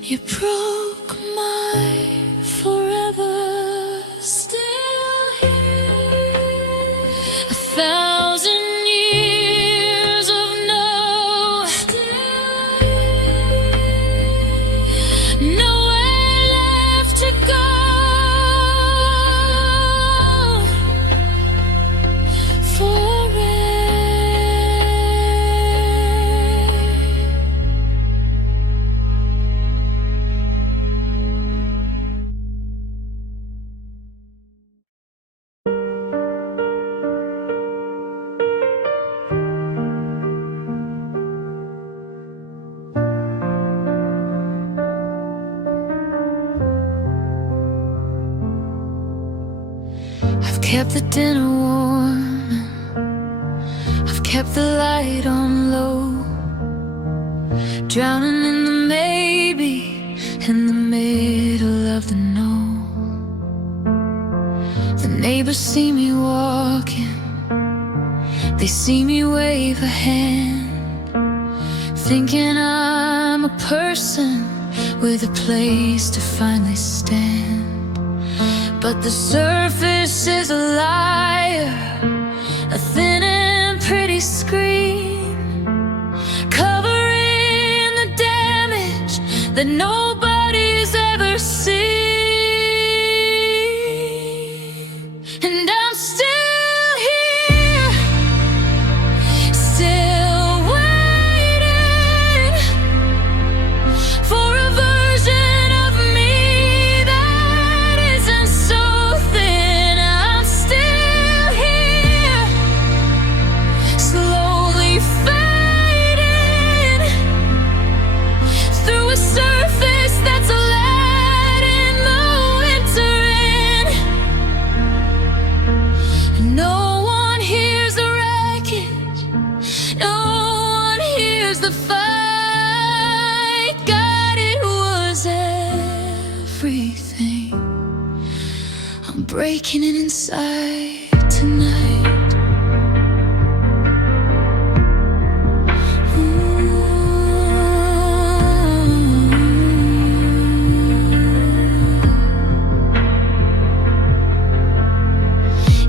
You broke my forever, still here. 1,000 years of no, still here. Nowhere left to go. I've kept the dinner warm, I've kept the light on low, drowning in the maybe, in the middle of the no. The neighbors see me walking, they see me wave a hand, thinking I'm a person with a place to finally stand. But the surface is a liar, a thin and pretty screen, covering the damage that nobody's ever seen. And I'm still here, still waiting for a version of me that isn't so thin. I'm still here, slowly fading through a surface that's letting the winter in. No one hears the wreckage, no one hears the fight. God, it was everything. I'm breaking it inside tonight.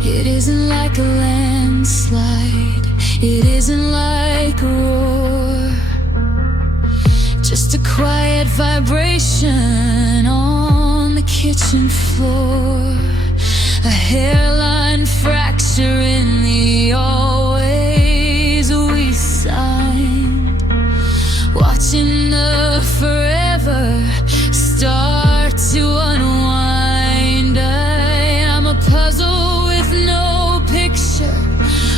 It isn't like a landslide, it isn't like a roar, just a quiet vibration on the kitchen floor. A hairline fracture in the always we signed, watching the forever start to unwind. I'm a puzzle with no picture,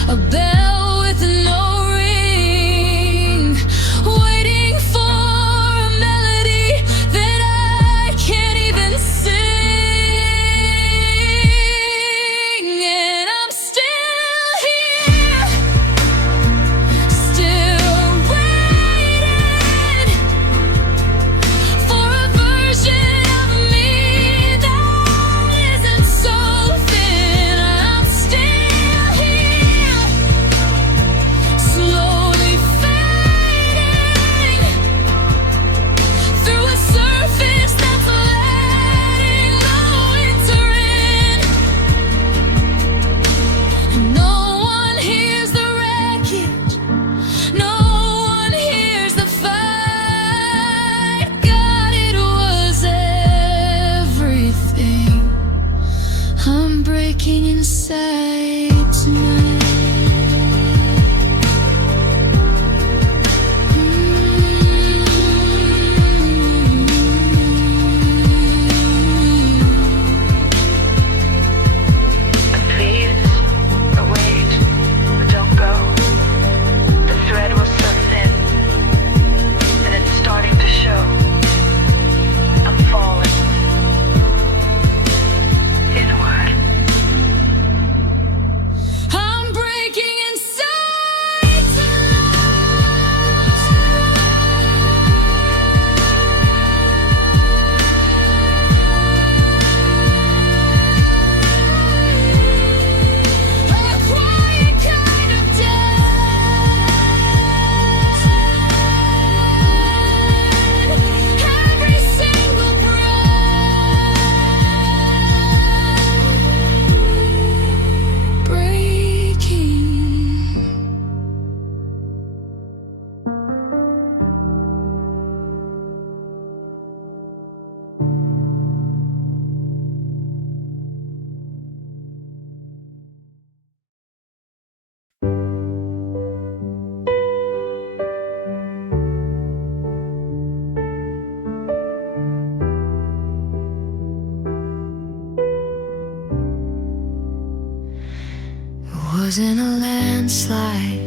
a bell with no ring, waiting for a melody that I can't even sing. And I'm still here, still waiting for a version of me that isn't so thin. I'm still here, wasn't a landslide,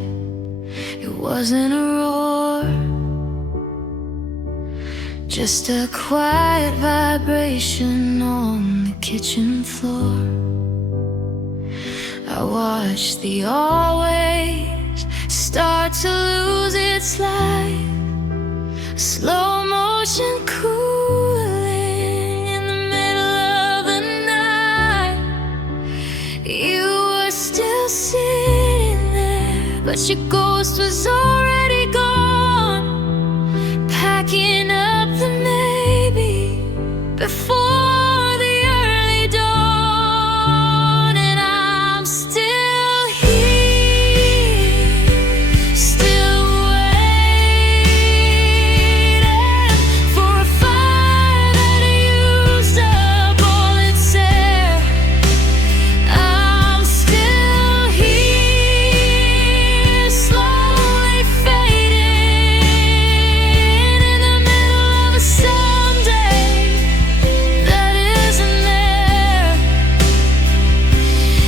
it wasn't a roar, just a quiet vibration on the kitchen floor. I watched the always start to lose its light, slow motion cooling in the middle of the night. You were still sitting there, but your ghost was already gone, packing up the maybe before the early dawn. And I'm still here, still waiting for a fire that used up all its air. I'm still here, slowly fading in the middle of a someday that isn't there.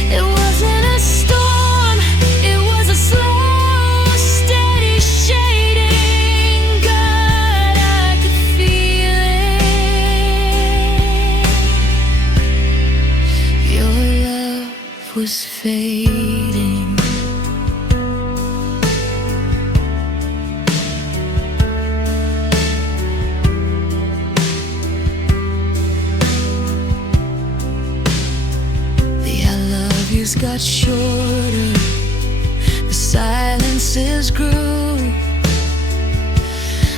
It wasn't a storm, it was a slow, steady shading. God, I could feel it. Your love was fading. The I love yous got shorter, the silences grew,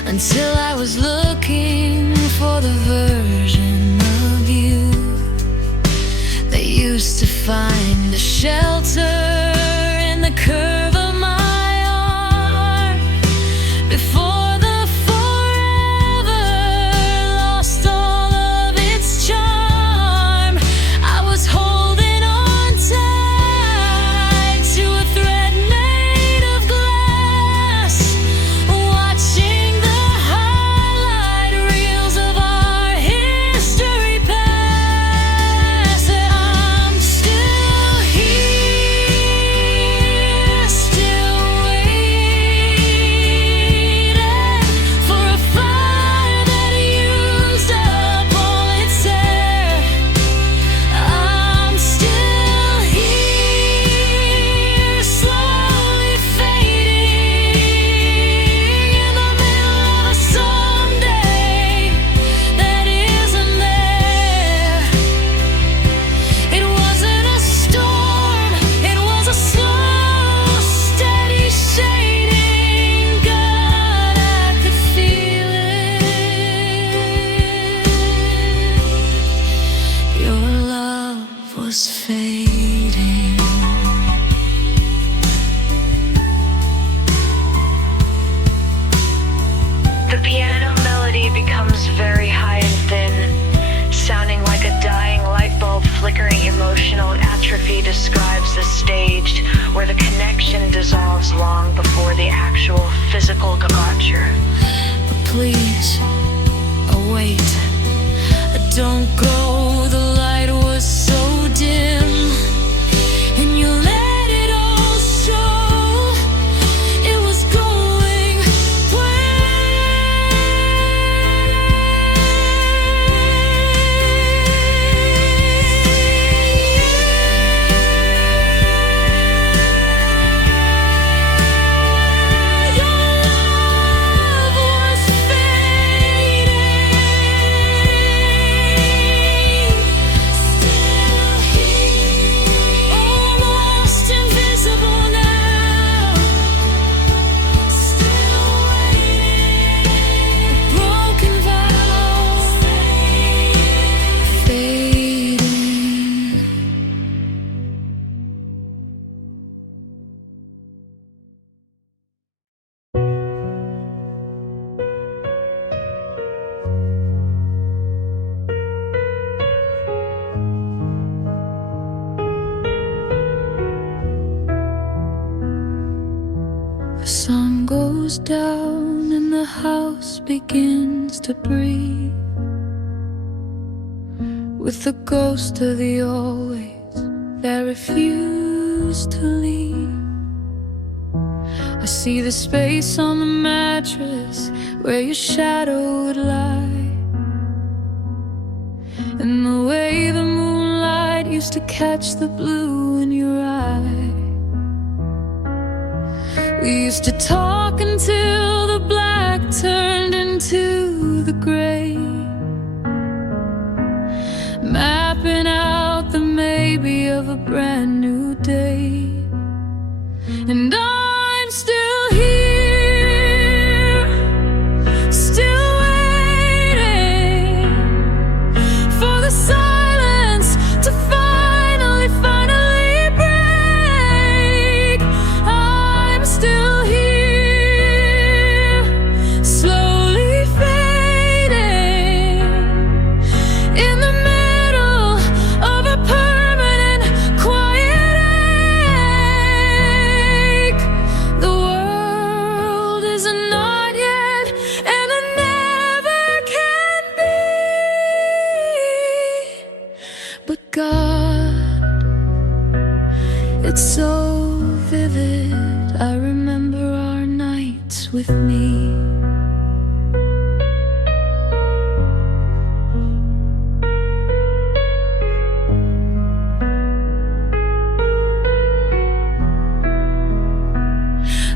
until I was looking for the version of you that used to find a shelter in the curve of my arm. Before the forever lost all of its charm, I was holding on tight to a thread made of glass, watching the highlight reels of our history pass. And I'm still here, still waiting for a fire that used up all its air. I'm still here, slowly fading in the middle of a someday that isn't there. It wasn't a storm, it was a slow, steady shading. God, I could feel it. Your love was fading. The piano melody becomes very high and thin, sounding like a dying light bulb flickering. Emotional atrophy describes the stage where the connection dissolves long before the actual physical departure. Please, wait, don't go. The light was so dim, and you let it all show. It was going Your love was fading, still here, almost invisible now, still waiting, a broken vow, fading. The sun goes down and the house begins to breathe, with the ghost of the always that refused choose to leave. I see the space on the mattress where your shadow would lie, and the way the moonlight used to catch the blue in your eye. We used to talk until the black turned into the gray, mapping out the maybe of a brand new day. And I'm still here, still waiting for the silence to finally break. I'm still here, slowly fading in the middle of a permanent quiet ache. The world is a not yet, and it never can be. But God, it's so vivid. I remember our nights with me.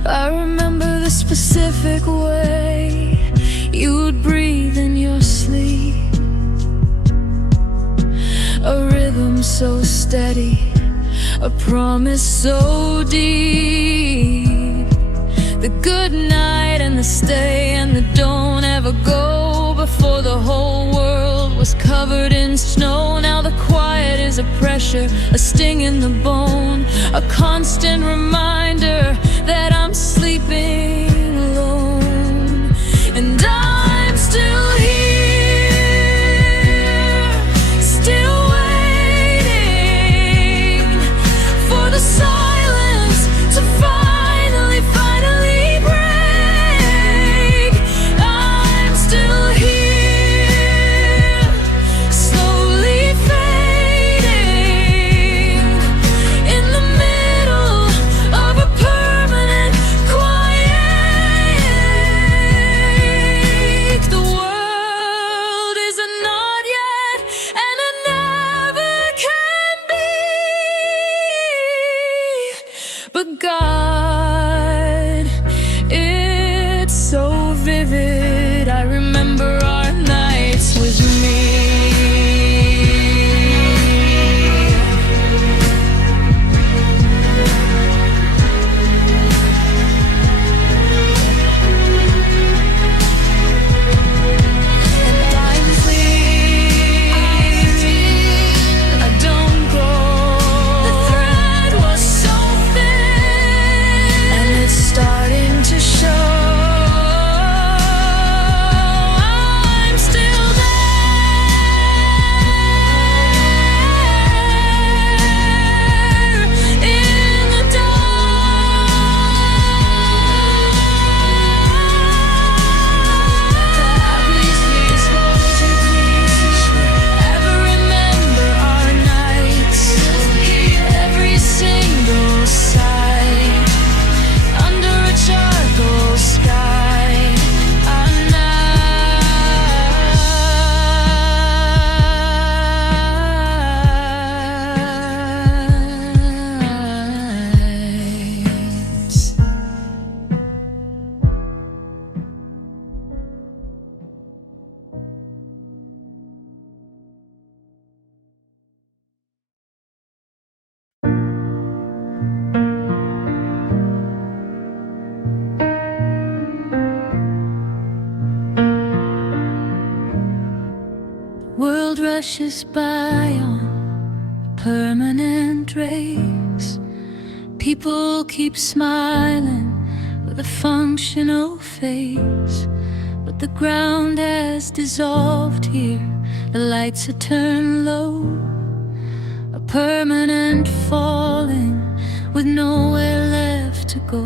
I remember the specific way you would breathe in your sleep, a rhythm so steady, a promise so deep. The good night and the stay and the don't ever go before the whole world was covered in snow. Now the quiet is a pressure, a sting in the bone, a constant reminder that I'm sleeping alone. And I'm still here, still waiting for the silence to finally break. I'm still here, slowly fading in the middle of a permanent quiet. The world is a not yet, and it never can be. But God, it's so vivid. I remember our nights with me. And I'm clean, I don't go. The thread was so thin, and it's starting to show. I'm still there in the dark. Please hold your peace. Ever remember our nights, every single sight under a charcoal sky. Our nights. World rushes by on a permanent race. People keep smiling with a functional face, but the ground has dissolved here. The lights are turned low, a permanent falling with nowhere left to go.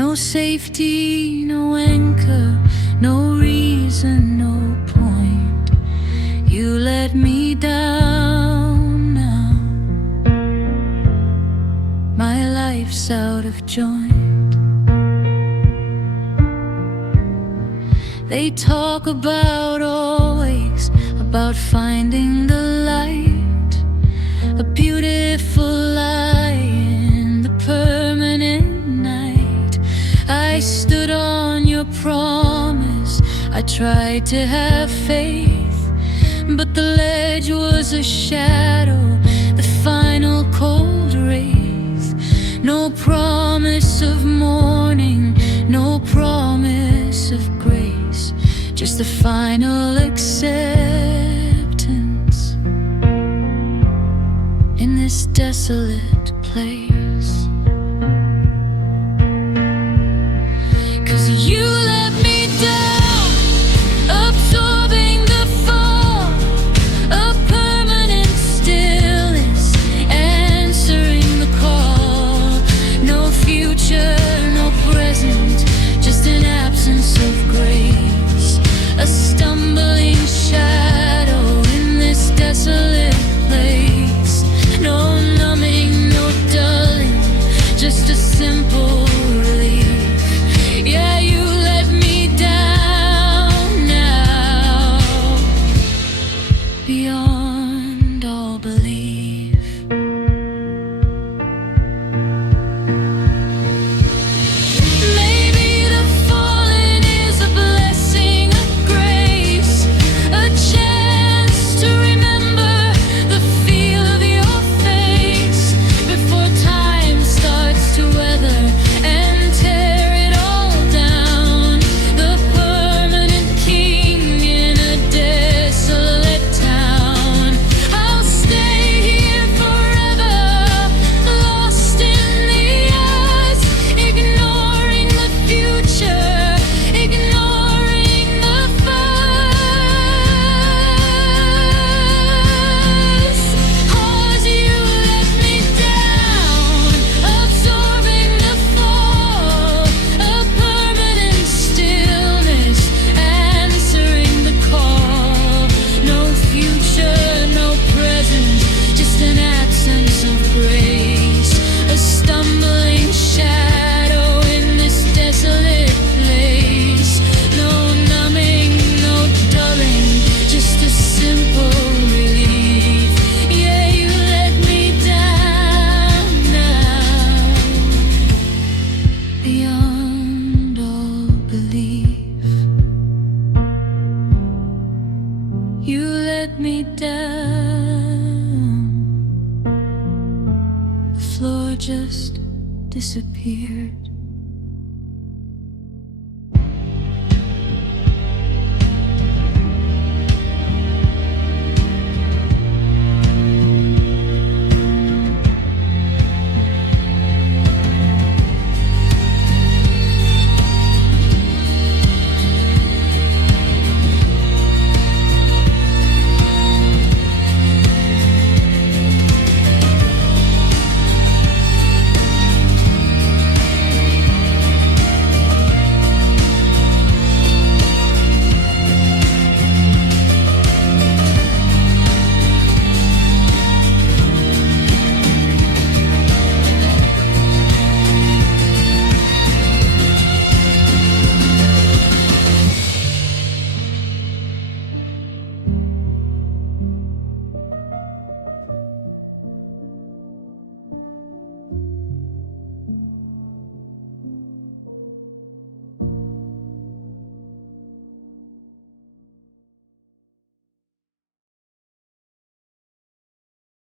No safety, no anchor, no reason, no point. You let me down now. They talk about always, about finding the light, a beautiful lie in the permanent night. I stood on your promise, I tried to have faith, but the ledge was a shadow, the final cold wraith. No promise of morning, no promise of grace, just the final acceptance in this desolate place. 'Cause you let me down, absorbing the fall, a permanent stillness, answering the call. No future, no present, just an absence of grace, a stumbling shadow in this desolate place. No numbing, no dulling, just a simple relief. Yeah, you let me down now, beyond all belief. Maybe the fallen is a blessing, a grace, a chance to remember the feel of your face before time starts to weather and tear it all down. The permanent king in a desolate town. I'll stay here forever, lost in the eyes, ignoring the future, ignoring the past. 'Cause you let me down, absorbing the fall, a permanent stillness, answering the call. No future, no present, just an absence of grace, a stumbling shadow in this desolate place. No numbing, no dulling, just a simple relief. Yeah, you let me down now, beyond all belief. You let me down, the floor just disappeared.